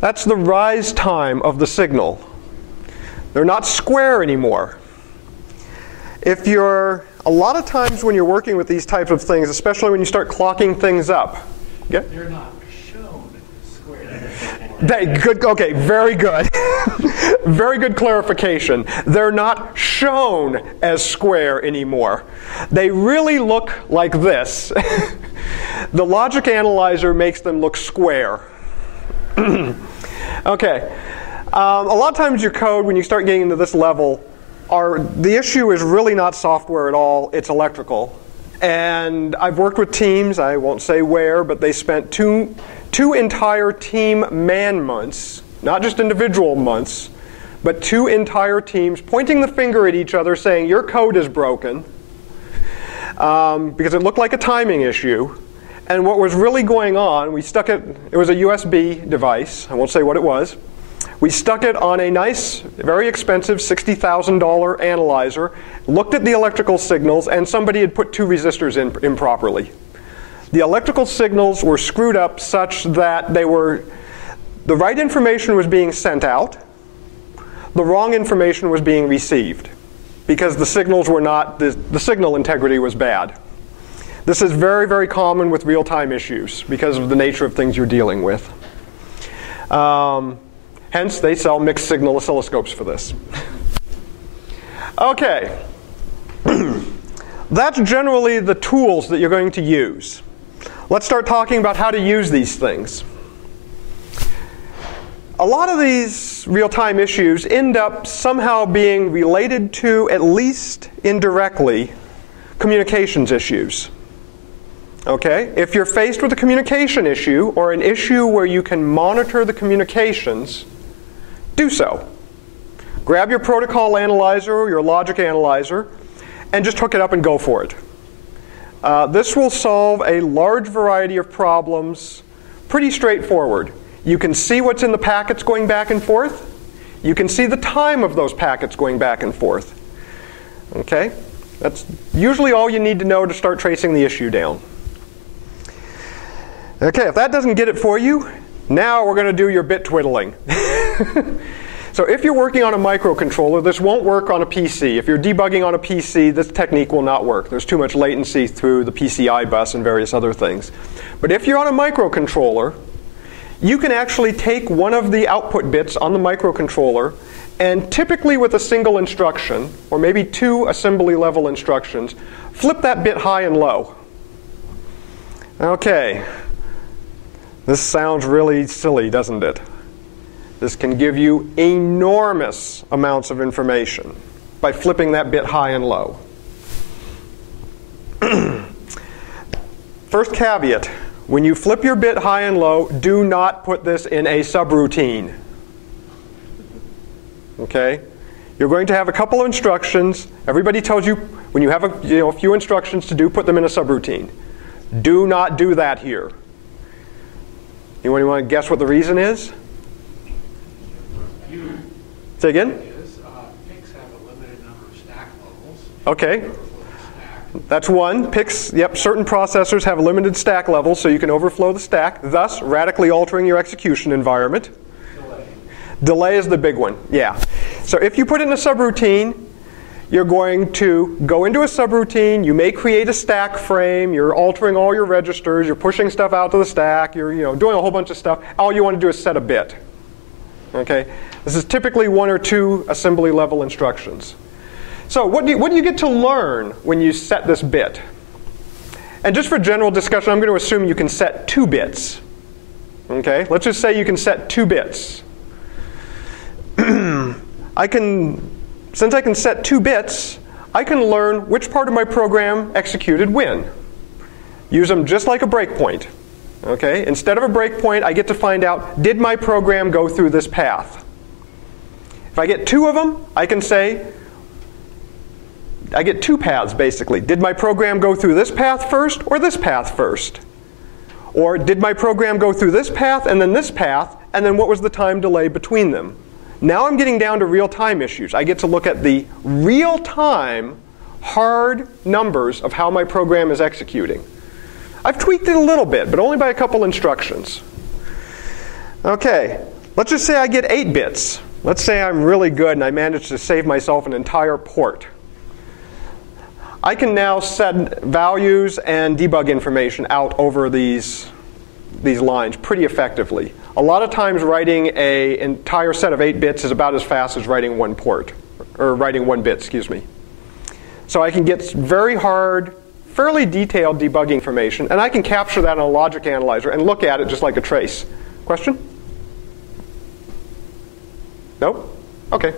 That's the rise time of the signal. They're not square anymore. A lot of times when you're working with these types of things, especially when you start clocking things up. Yeah? They're not shown square. Okay, very good. Very good clarification. They're not shown as square anymore. They really look like this. The logic analyzer makes them look square. Okay. A lot of times your code, when you start getting into this level, the issue is really not software at all, it's electrical. And I've worked with teams, I won't say where, but they spent two entire team man-months, not just individual months, but 2 entire teams pointing the finger at each other saying, your code is broken, because it looked like a timing issue. And what was really going on, it was a USB device, I won't say what it was. We stuck it on a nice, very expensive $60,000 analyzer, looked at the electrical signals, and somebody had put 2 resistors in improperly. The electrical signals were screwed up such that The right information was being sent out. The wrong information was being received because the signals were not, the signal integrity was bad. This is very, very common with real-time issues because of the nature of things you're dealing with. Hence, they sell mixed signal oscilloscopes for this. Okay. That's generally the tools that you're going to use. Let's start talking about how to use these things. A lot of these real-time issues end up somehow being related to, at least indirectly, communications issues. Okay? If you're faced with a communication issue or an issue where you can monitor the communications, do so. Grab your protocol analyzer or your logic analyzer and just hook it up and go for it. This will solve a large variety of problems pretty straightforward. You can see what's in the packets going back and forth. You can see the time of those packets going back and forth. Okay? That's usually all you need to know to start tracing the issue down. Okay, if that doesn't get it for you, now we're going to do your bit twiddling. So if you're working on a microcontroller, this won't work on a PC. If you're debugging on a PC, this technique will not work. There's too much latency through the PCI bus and various other things. But if you're on a microcontroller, you can actually take one of the output bits on the microcontroller and typically with a single instruction, or maybe 2 assembly level instructions, flip that bit high and low. Okay. This sounds really silly, doesn't it? This can give you enormous amounts of information by flipping that bit high and low. First caveat, when you flip your bit high and low, do not put this in a subroutine. Okay? You're going to have a couple of instructions. Everybody tells you when you have a few instructions to do, put them in a subroutine. Do not do that here. Anyone want to guess what the reason is? Say again? PICs have a limited number of stack levels. Okay. That's one. PICs, yep, certain processors have limited stack levels, so you can overflow the stack, thus radically altering your execution environment. Delay is the big one, yeah. So if you put it in a subroutine, you're going to go into a subroutine, you may create a stack frame, you're altering all your registers, you're pushing stuff out to the stack, you're doing a whole bunch of stuff. All you want to do is set a bit. Okay? This is typically 1 or 2 assembly level instructions. So what do you get to learn when you set this bit? And just for general discussion, I'm going to assume you can set 2 bits. Okay? Let's just say you can set 2 bits. Since I can set 2 bits, I can learn which part of my program executed when. Use them just like a breakpoint. Okay? Instead of a breakpoint, I get to find out, did my program go through this path? If I get 2 of them, I can say, I get 2 paths basically. Did my program go through this path first or this path first? Or did my program go through this path and then what was the time delay between them? Now I'm getting down to real-time issues. I get to look at the real-time hard numbers of how my program is executing. I've tweaked it a little bit, but only by a couple instructions. Okay, let's just say I get 8 bits. Let's say I'm really good and I managed to save myself an entire port. I can now set values and debug information out over these lines pretty effectively. A lot of times writing an entire set of 8 bits is about as fast as writing 1 port, or writing 1 bit, excuse me. So I can get very hard, fairly detailed debugging information, and I can capture that in a logic analyzer and look at it just like a trace. Question? Nope? Okay.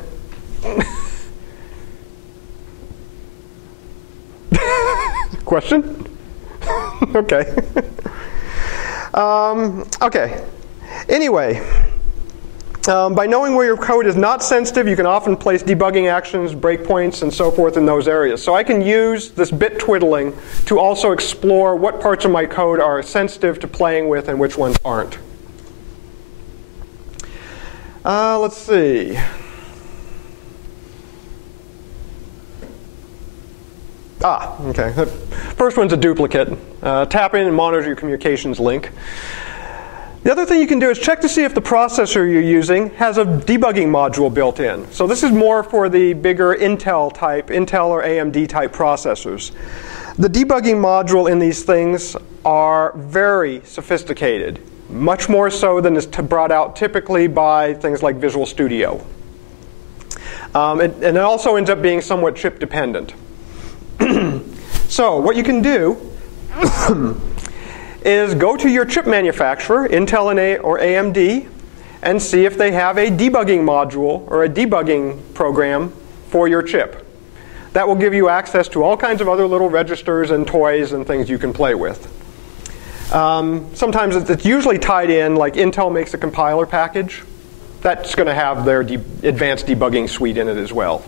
Question? Okay. Okay. Anyway, by knowing where your code is not sensitive, you can often place debugging actions, breakpoints, and so forth in those areas. So I can use this bit twiddling to also explore what parts of my code are sensitive to playing with and which ones aren't. Let's see. Okay. The first one's a duplicate. Tap in and monitor your communications link. The other thing you can do is check to see if the processor you're using has a debugging module built in. So this is more for the bigger Intel or AMD type processors. The debugging module in these things are very sophisticated, much more so than is brought out typically by things like Visual Studio. And it also ends up being somewhat chip dependent. So what you can do is go to your chip manufacturer, Intel or AMD, and see if they have a debugging module or a debugging program for your chip. That will give you access to all kinds of other little registers and toys and things you can play with. Sometimes it's usually tied in, like Intel makes a compiler package. That's going to have their advanced debugging suite in it as well.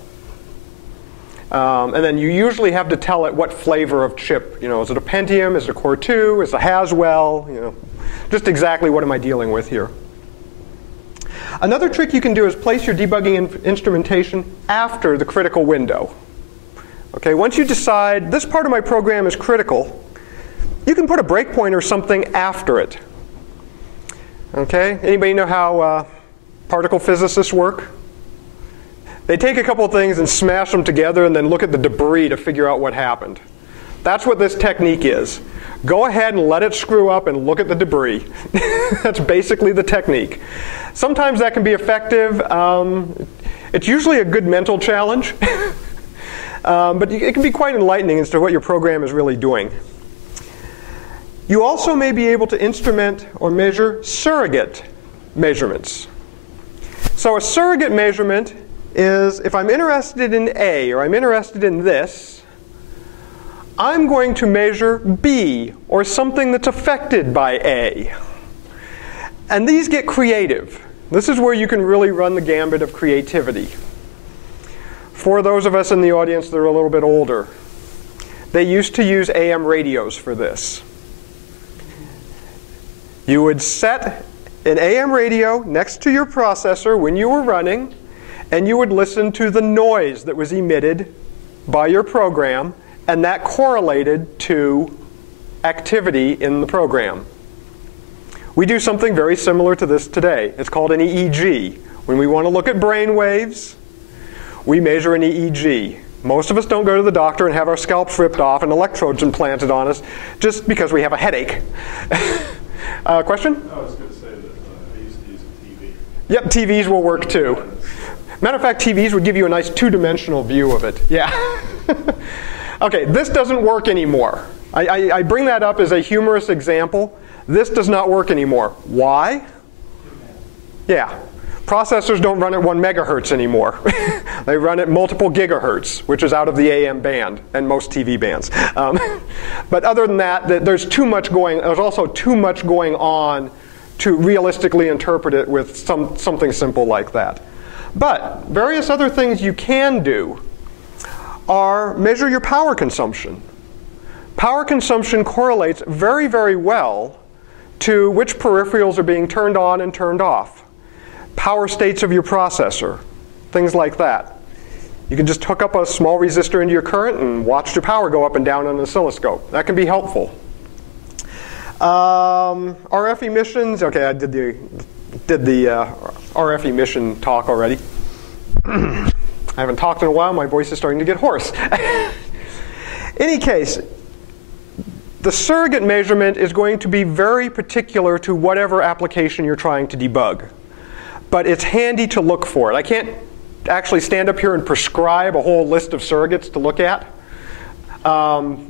And then you usually have to tell it what flavor of chip. Is it a Pentium? Is it a Core 2? Is it a Haswell? Just exactly what am I dealing with here. Another trick you can do is place your debugging instrumentation after the critical window. Okay, once you decide this part of my program is critical, you can put a breakpoint or something after it. Okay, anybody know how particle physicists work? They take a couple of things and smash them together and then look at the debris to figure out what happened. That's what this technique is. Go ahead and let it screw up and look at the debris. That's basically the technique. Sometimes that can be effective. It's usually a good mental challenge. But it can be quite enlightening as to what your program is really doing. You also may be able to instrument or measure surrogate measurements. So a surrogate measurement is if I'm interested in A or I'm interested in this, I'm going to measure B or something that's affected by A. And these get creative. This is where you can really run the gambit of creativity. For those of us in the audience that are a little bit older, they used to use AM radios for this. You would set an AM radio next to your processor when you were running, and you would listen to the noise that was emitted by your program, and that correlated to activity in the program. We do something very similar to this today. It's called an EEG. When we want to look at brain waves, we measure an EEG. Most of us don't go to the doctor and have our scalps ripped off and electrodes implanted on us just because we have a headache. Question? I was going to say that I used to use a TV. Yep, TVs will work too. Matter of fact, TVs would give you a nice two-dimensional view of it. Yeah. Okay, this doesn't work anymore. I bring that up as a humorous example. This does not work anymore. Why? Yeah. Processors don't run at 1 megahertz anymore. They run at multiple gigahertz, which is out of the AM band and most TV bands. But other than that, there's also too much going on to realistically interpret it with something simple like that. But various other things you can do are measure your power consumption. Power consumption correlates very, very well to which peripherals are being turned on and turned off. Power states of your processor, things like that. You can just hook up a small resistor into your current and watch your power go up and down on an oscilloscope. That can be helpful. RF emissions, okay, I did the RF emission talk already. I haven't talked in a while, my voice is starting to get hoarse. Any case, the surrogate measurement is going to be very particular to whatever application you're trying to debug. But it's handy to look for it. I can't actually stand up here and prescribe a whole list of surrogates to look at.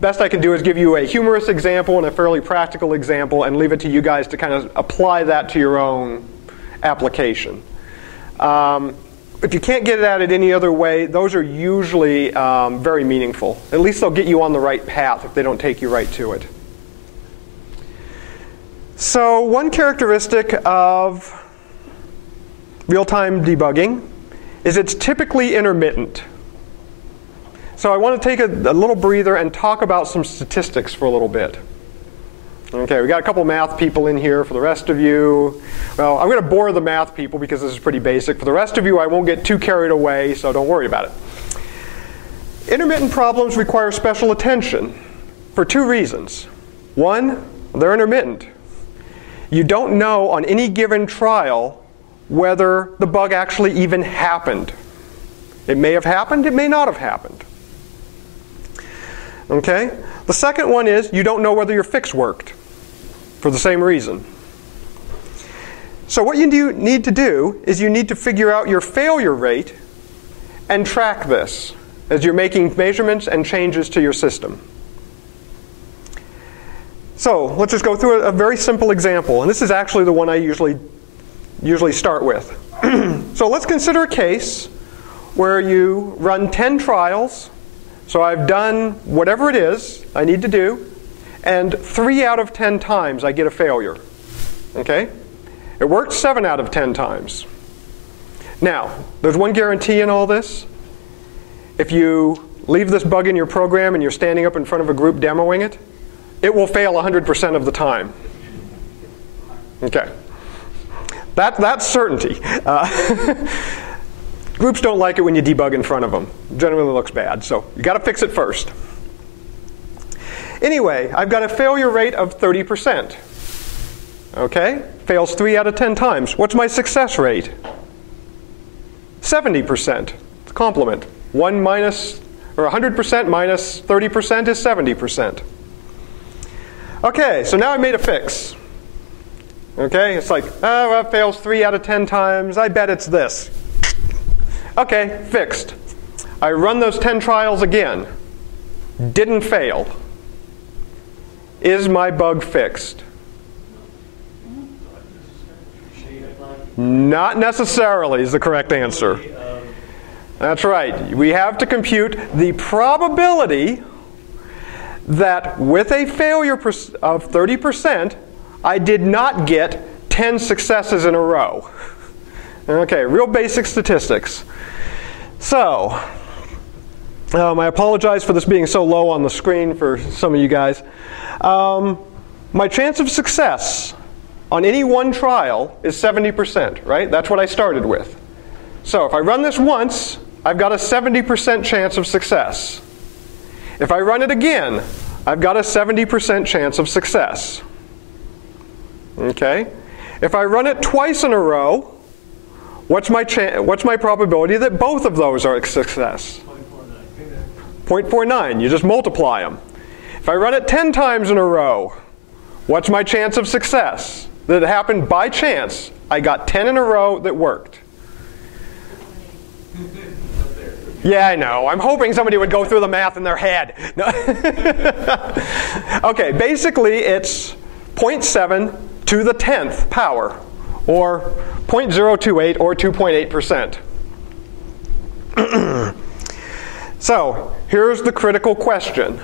Best I can do is give you a humorous example and a fairly practical example and leave it to you guys to kind of apply that to your own application. If you can't get at it any other way, those are usually very meaningful. At least they'll get you on the right path if they don't take you right to it. So one characteristic of real-time debugging is it's typically intermittent. So I want to take a little breather and talk about some statistics for a little bit. Okay, we got a couple math people in here. For the rest of you, well, I'm going to bore the math people because this is pretty basic. For the rest of you, I won't get too carried away, so don't worry about it. Intermittent problems require special attention for two reasons. One, they're intermittent. you don't know on any given trial whether the bug actually even happened. It may have happened, it may not have happened. Okay? The second one is you don't know whether your fix worked for the same reason. So what you need to do is you need to figure out your failure rate and track this as you're making measurements and changes to your system. So let's just go through a very simple example. And this is actually the one I usually start with. So let's consider a case where you run 10 trials. So I've done whatever it is I need to do, and 3 out of 10 times I get a failure. Okay? It worked 7 out of 10 times. Now, there's one guarantee in all this. If you leave this bug in your program and you're standing up in front of a group demoing it, it will fail 100% of the time. Okay. That's certainty. Groups don't like it when you debug in front of them. It generally looks bad, so you got to fix it first. Anyway, I've got a failure rate of 30%. Okay? Fails 3 out of 10 times. What's my success rate? 70%. It's a compliment. 100% minus 30% is 70%. Okay, so now I made a fix. Okay, it's like, oh, well, it fails 3 out of 10 times. I bet it's this. Okay, fixed. I run those 10 trials again. Didn't fail. Is my bug fixed? Not necessarily is the correct answer. That's right. We have to compute the probability that with a failure of 30%, I did not get 10 successes in a row. Okay, real basic statistics. So, I apologize for this being so low on the screen for some of you guys. My chance of success on any one trial is 70%, right? That's what I started with. So if I run this once, I've got a 70% chance of success. If I run it again, I've got a 70% chance of success. Okay? If I run it twice in a row, what's my probability that both of those are a success? 0.49. You just multiply them. If I run it 10 times in a row, what's my chance of success? That it happened by chance. I got 10 in a row that worked. Yeah, I know. I'm hoping somebody would go through the math in their head. No. Okay, basically it's 0.7 to the 10th power, or 0.028 or 2.8%. So here's the critical question.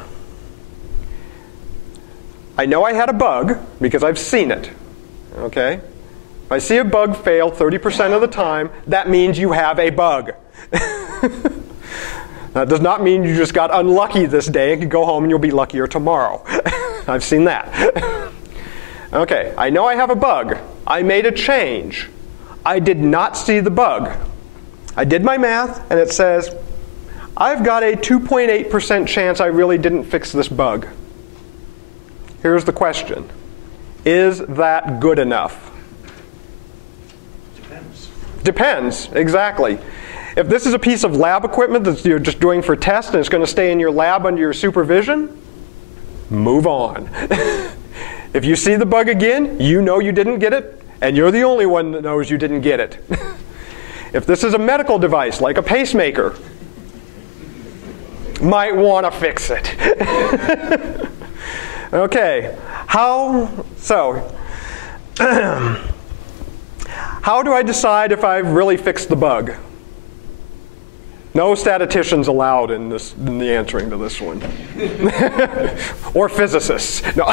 I know I had a bug because I've seen it. Okay? If I see a bug fail 30% of the time, that means you have a bug. That does not mean you just got unlucky this day and can go home and you'll be luckier tomorrow. I've seen that. Okay, I know I have a bug. I made a change. I did not see the bug. I did my math and it says, I've got a 2.8% chance I really didn't fix this bug. Here's the question. Is that good enough? Depends. Depends, exactly. If this is a piece of lab equipment that you're just doing for tests and it's going to stay in your lab under your supervision, move on. If you see the bug again, you know you didn't get it, and you're the only one that knows you didn't get it. If this is a medical device, like a pacemaker, might want to fix it. Okay, how do I decide if I've really fixed the bug? No statisticians allowed in the answering to this one. Or physicists. No.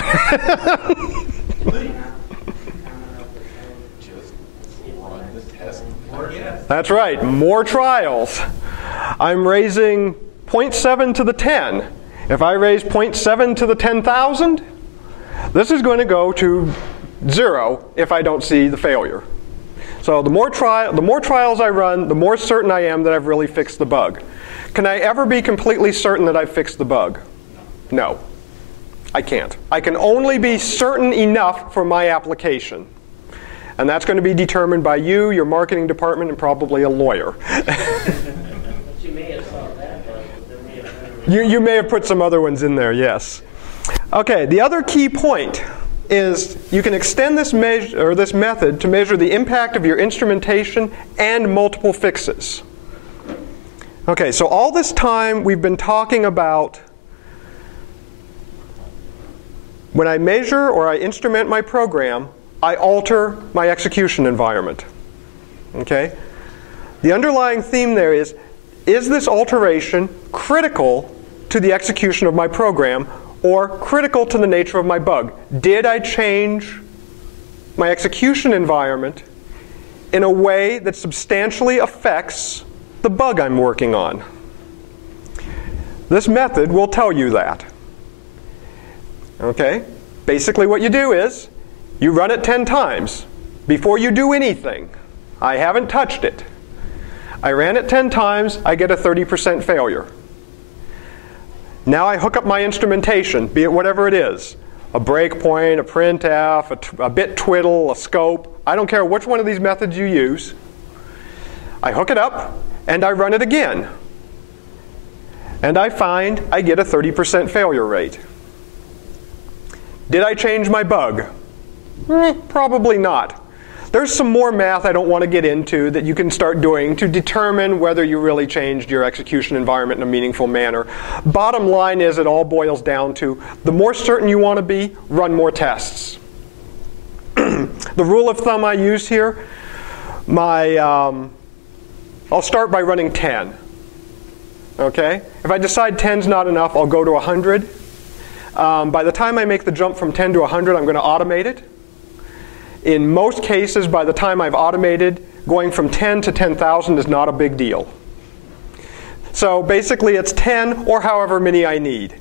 That's right, more trials. I'm raising 0.7 to the 10. If I raise 0.7 to the 10,000, this is going to go to 0 if I don't see the failure. So the more trials I run, the more certain I am that I've really fixed the bug. Can I ever be completely certain that I've fixed the bug? No. I can't. I can only be certain enough for my application. And that's going to be determined by you, your marketing department, and probably a lawyer. You may have solved that bug, but there may have You may have put some other ones in there, yes. Okay, the other key point is you can extend this method to measure the impact of your instrumentation and multiple fixes. Okay, so all this time we've been talking about when I measure or I instrument my program, I alter my execution environment. Okay? The underlying theme there is this alteration critical to the execution of my program or critical to the nature of my bug? Did I change my execution environment in a way that substantially affects the bug I'm working on? This method will tell you that. Okay? Basically what you do is you run it 10 times before you do anything. I haven't touched it. I ran it 10 times, I get a 30% failure. Now I hook up my instrumentation, be it whatever it is. A breakpoint, a Printf, a bit twiddle, a scope. I don't care which one of these methods you use. I hook it up and I run it again. And I find I get a 30% failure rate. Did I change my bug? Probably not. There's some more math I don't want to get into that you can start doing to determine whether you really changed your execution environment in a meaningful manner. Bottom line is it all boils down to the more certain you want to be, run more tests. The rule of thumb I use here, I'll start by running 10. Okay? If I decide 10's not enough, I'll go to 100. By the time I make the jump from 10 to 100, I'm going to automate it. In most cases, by the time I've automated, going from 10 to 10,000 is not a big deal. So basically it's 10 or however many I need.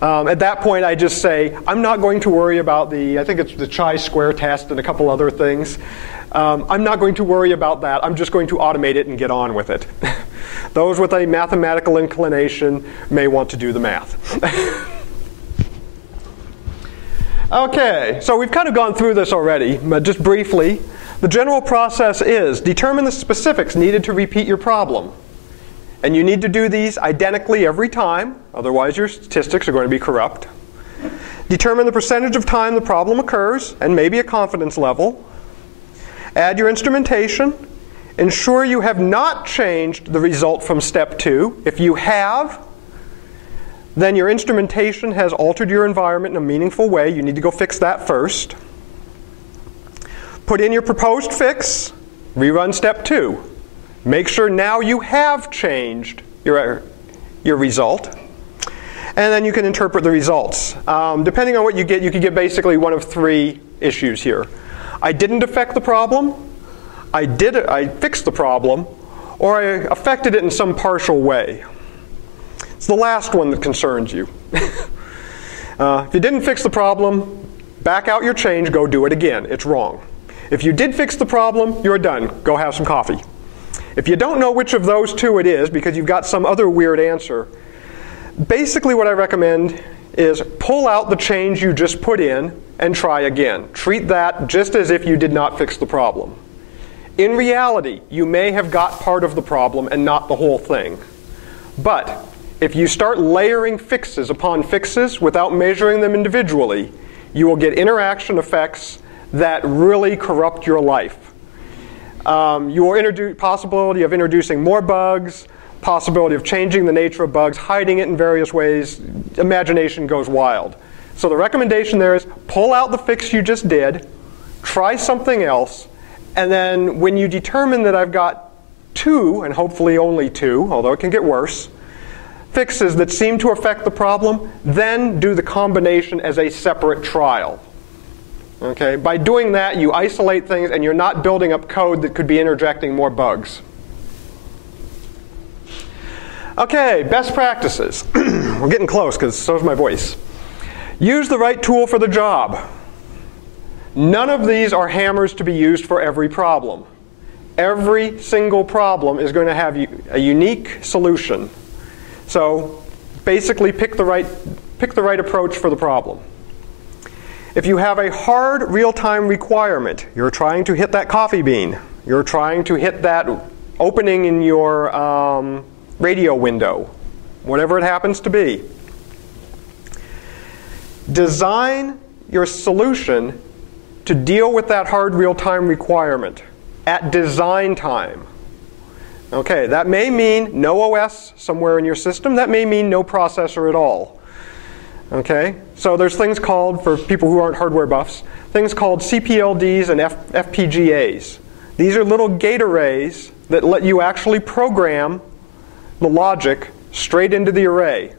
At that point I just say, I'm not going to worry about I think it's the chi-square test and a couple other things. I'm not going to worry about that. I'm just going to automate it and get on with it. Those with a mathematical inclination may want to do the math. Okay, so we've kind of gone through this already, but just briefly, the general process is determine the specifics needed to repeat your problem. And you need to do these identically every time, otherwise your statistics are going to be corrupt. Determine the percentage of time the problem occurs, and maybe a confidence level. Add your instrumentation. Ensure you have not changed the result from step 2. If you have, then your instrumentation has altered your environment in a meaningful way. You need to go fix that first. Put in your proposed fix. Rerun step 2. Make sure now you have changed your result. And then you can interpret the results. Depending on what you could get basically one of 3 issues here. I didn't affect the problem, I fixed the problem, or I affected it in some partial way. It's the last one that concerns you. If you didn't fix the problem, back out your change, go do it again. It's wrong. If you did fix the problem, you're done. Go have some coffee. If you don't know which of those 2 it is because you've got some other weird answer, basically what I recommend is pull out the change you just put in and try again. Treat that just as if you did not fix the problem. In reality, you may have got part of the problem and not the whole thing. But if you start layering fixes upon fixes without measuring them individually, you will get interaction effects that really corrupt your life. You will introduce possibility of introducing more bugs, possibility of changing the nature of bugs, hiding it in various ways. Imagination goes wild. So the recommendation there is pull out the fix you just did, try something else, and then when you determine that I've got 2, and hopefully only 2, although it can get worse, fixes that seem to affect the problem, then do the combination as a separate trial. Okay? By doing that, you isolate things and you're not building up code that could be interjecting more bugs. Okay, best practices. We're getting close because so's my voice. Use the right tool for the job. None of these are hammers to be used for every problem. Every single problem is going to have a unique solution. So basically pick the right pick the right approach for the problem. If you have a hard real-time requirement, you're trying to hit that coffee bean, you're trying to hit that opening in your radio window, whatever it happens to be, design your solution to deal with that hard real-time requirement at design time. Okay, that may mean no OS somewhere in your system. That may mean no processor at all. Okay, so there's things called, for people who aren't hardware buffs, things called CPLDs and FPGAs. These are little gate arrays that let you actually program the logic straight into the array.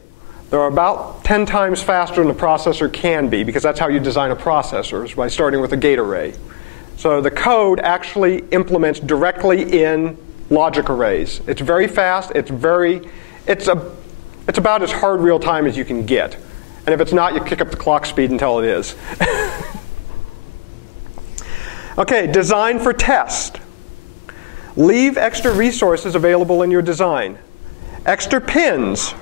They're about 10 times faster than the processor can be, because that's how you design a processor, is by starting with a gate array. So the code actually implements directly in logic arrays. It's very fast. It's about as hard real time as you can get. And if it's not, you kick up the clock speed until it is. Okay, design for test. Leave extra resources available in your design. Extra pins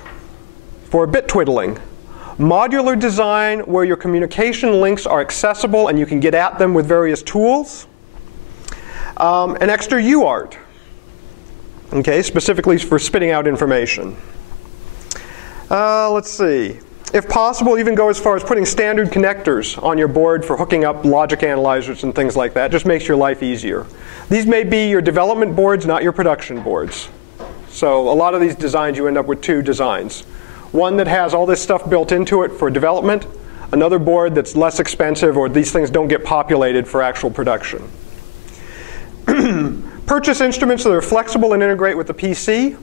for bit twiddling. Modular design where your communication links are accessible and you can get at them with various tools. And extra UART. Okay, specifically for spitting out information. Let's see. If possible, even go as far as putting standard connectors on your board for hooking up logic analyzers and things like that. Just makes your life easier. These may be your development boards, not your production boards. So a lot of these designs, you end up with two designs. One that has all this stuff built into it for development, another board that's less expensive, or these things don't get populated for actual production. Purchase instruments that are flexible and integrate with the PC.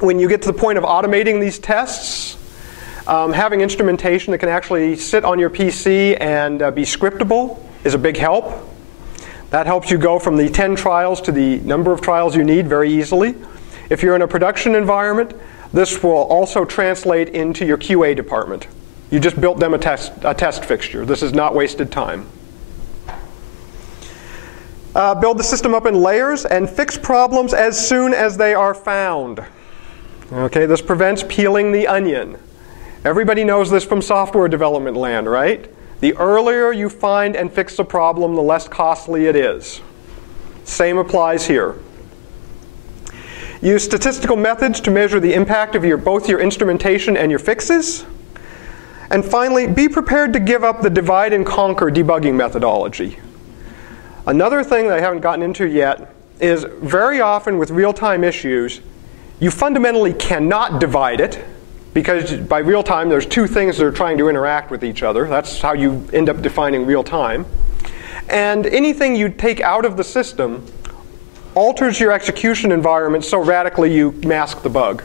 When you get to the point of automating these tests, having instrumentation that can actually sit on your PC and be scriptable is a big help. That helps you go from the 10 trials to the number of trials you need very easily. If you're in a production environment, this will also translate into your QA department. You just built them a test fixture. This is not wasted time. Build the system up in layers and fix problems as soon as they are found. Okay, this prevents peeling the onion. Everybody knows this from software development land, right? The earlier you find and fix the problem, the less costly it is. Same applies here. Use statistical methods to measure the impact of both your instrumentation and your fixes. And finally, be prepared to give up the divide and conquer debugging methodology. Another thing that I haven't gotten into yet is very often with real-time issues, you fundamentally cannot divide it, because by real time, there's two things that are trying to interact with each other. That's how you end up defining real time. And anything you take out of the system alters your execution environment so radically you mask the bug.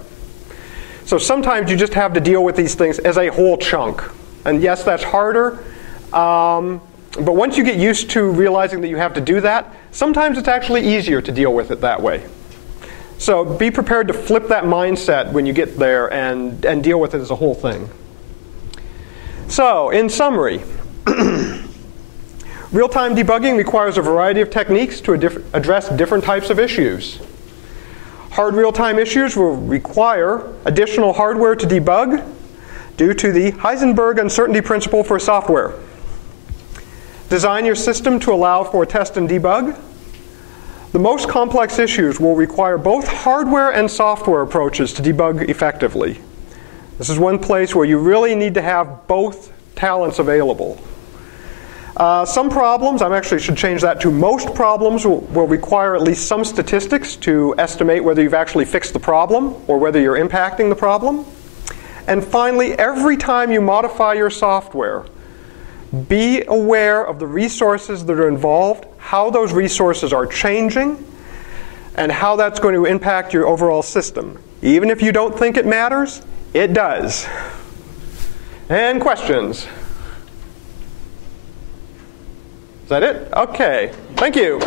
So sometimes you just have to deal with these things as a whole chunk. And yes, that's harder. But once you get used to realizing that you have to do that, sometimes it's actually easier to deal with it that way. So be prepared to flip that mindset when you get there and deal with it as a whole thing. So in summary, real-time debugging requires a variety of techniques to address different types of issues. Hard real-time issues will require additional hardware to debug due to the Heisenberg uncertainty principle for software. Design your system to allow for test and debug. The most complex issues will require both hardware and software approaches to debug effectively. This is one place where you really need to have both talents available. Some problems, I actually should change that to most problems, will require at least some statistics to estimate whether you've actually fixed the problem or whether you're impacting the problem. And finally, every time you modify your software, be aware of the resources that are involved, how those resources are changing, and how that's going to impact your overall system. Even if you don't think it matters, it does. And questions? Is that it? Okay. Thank you.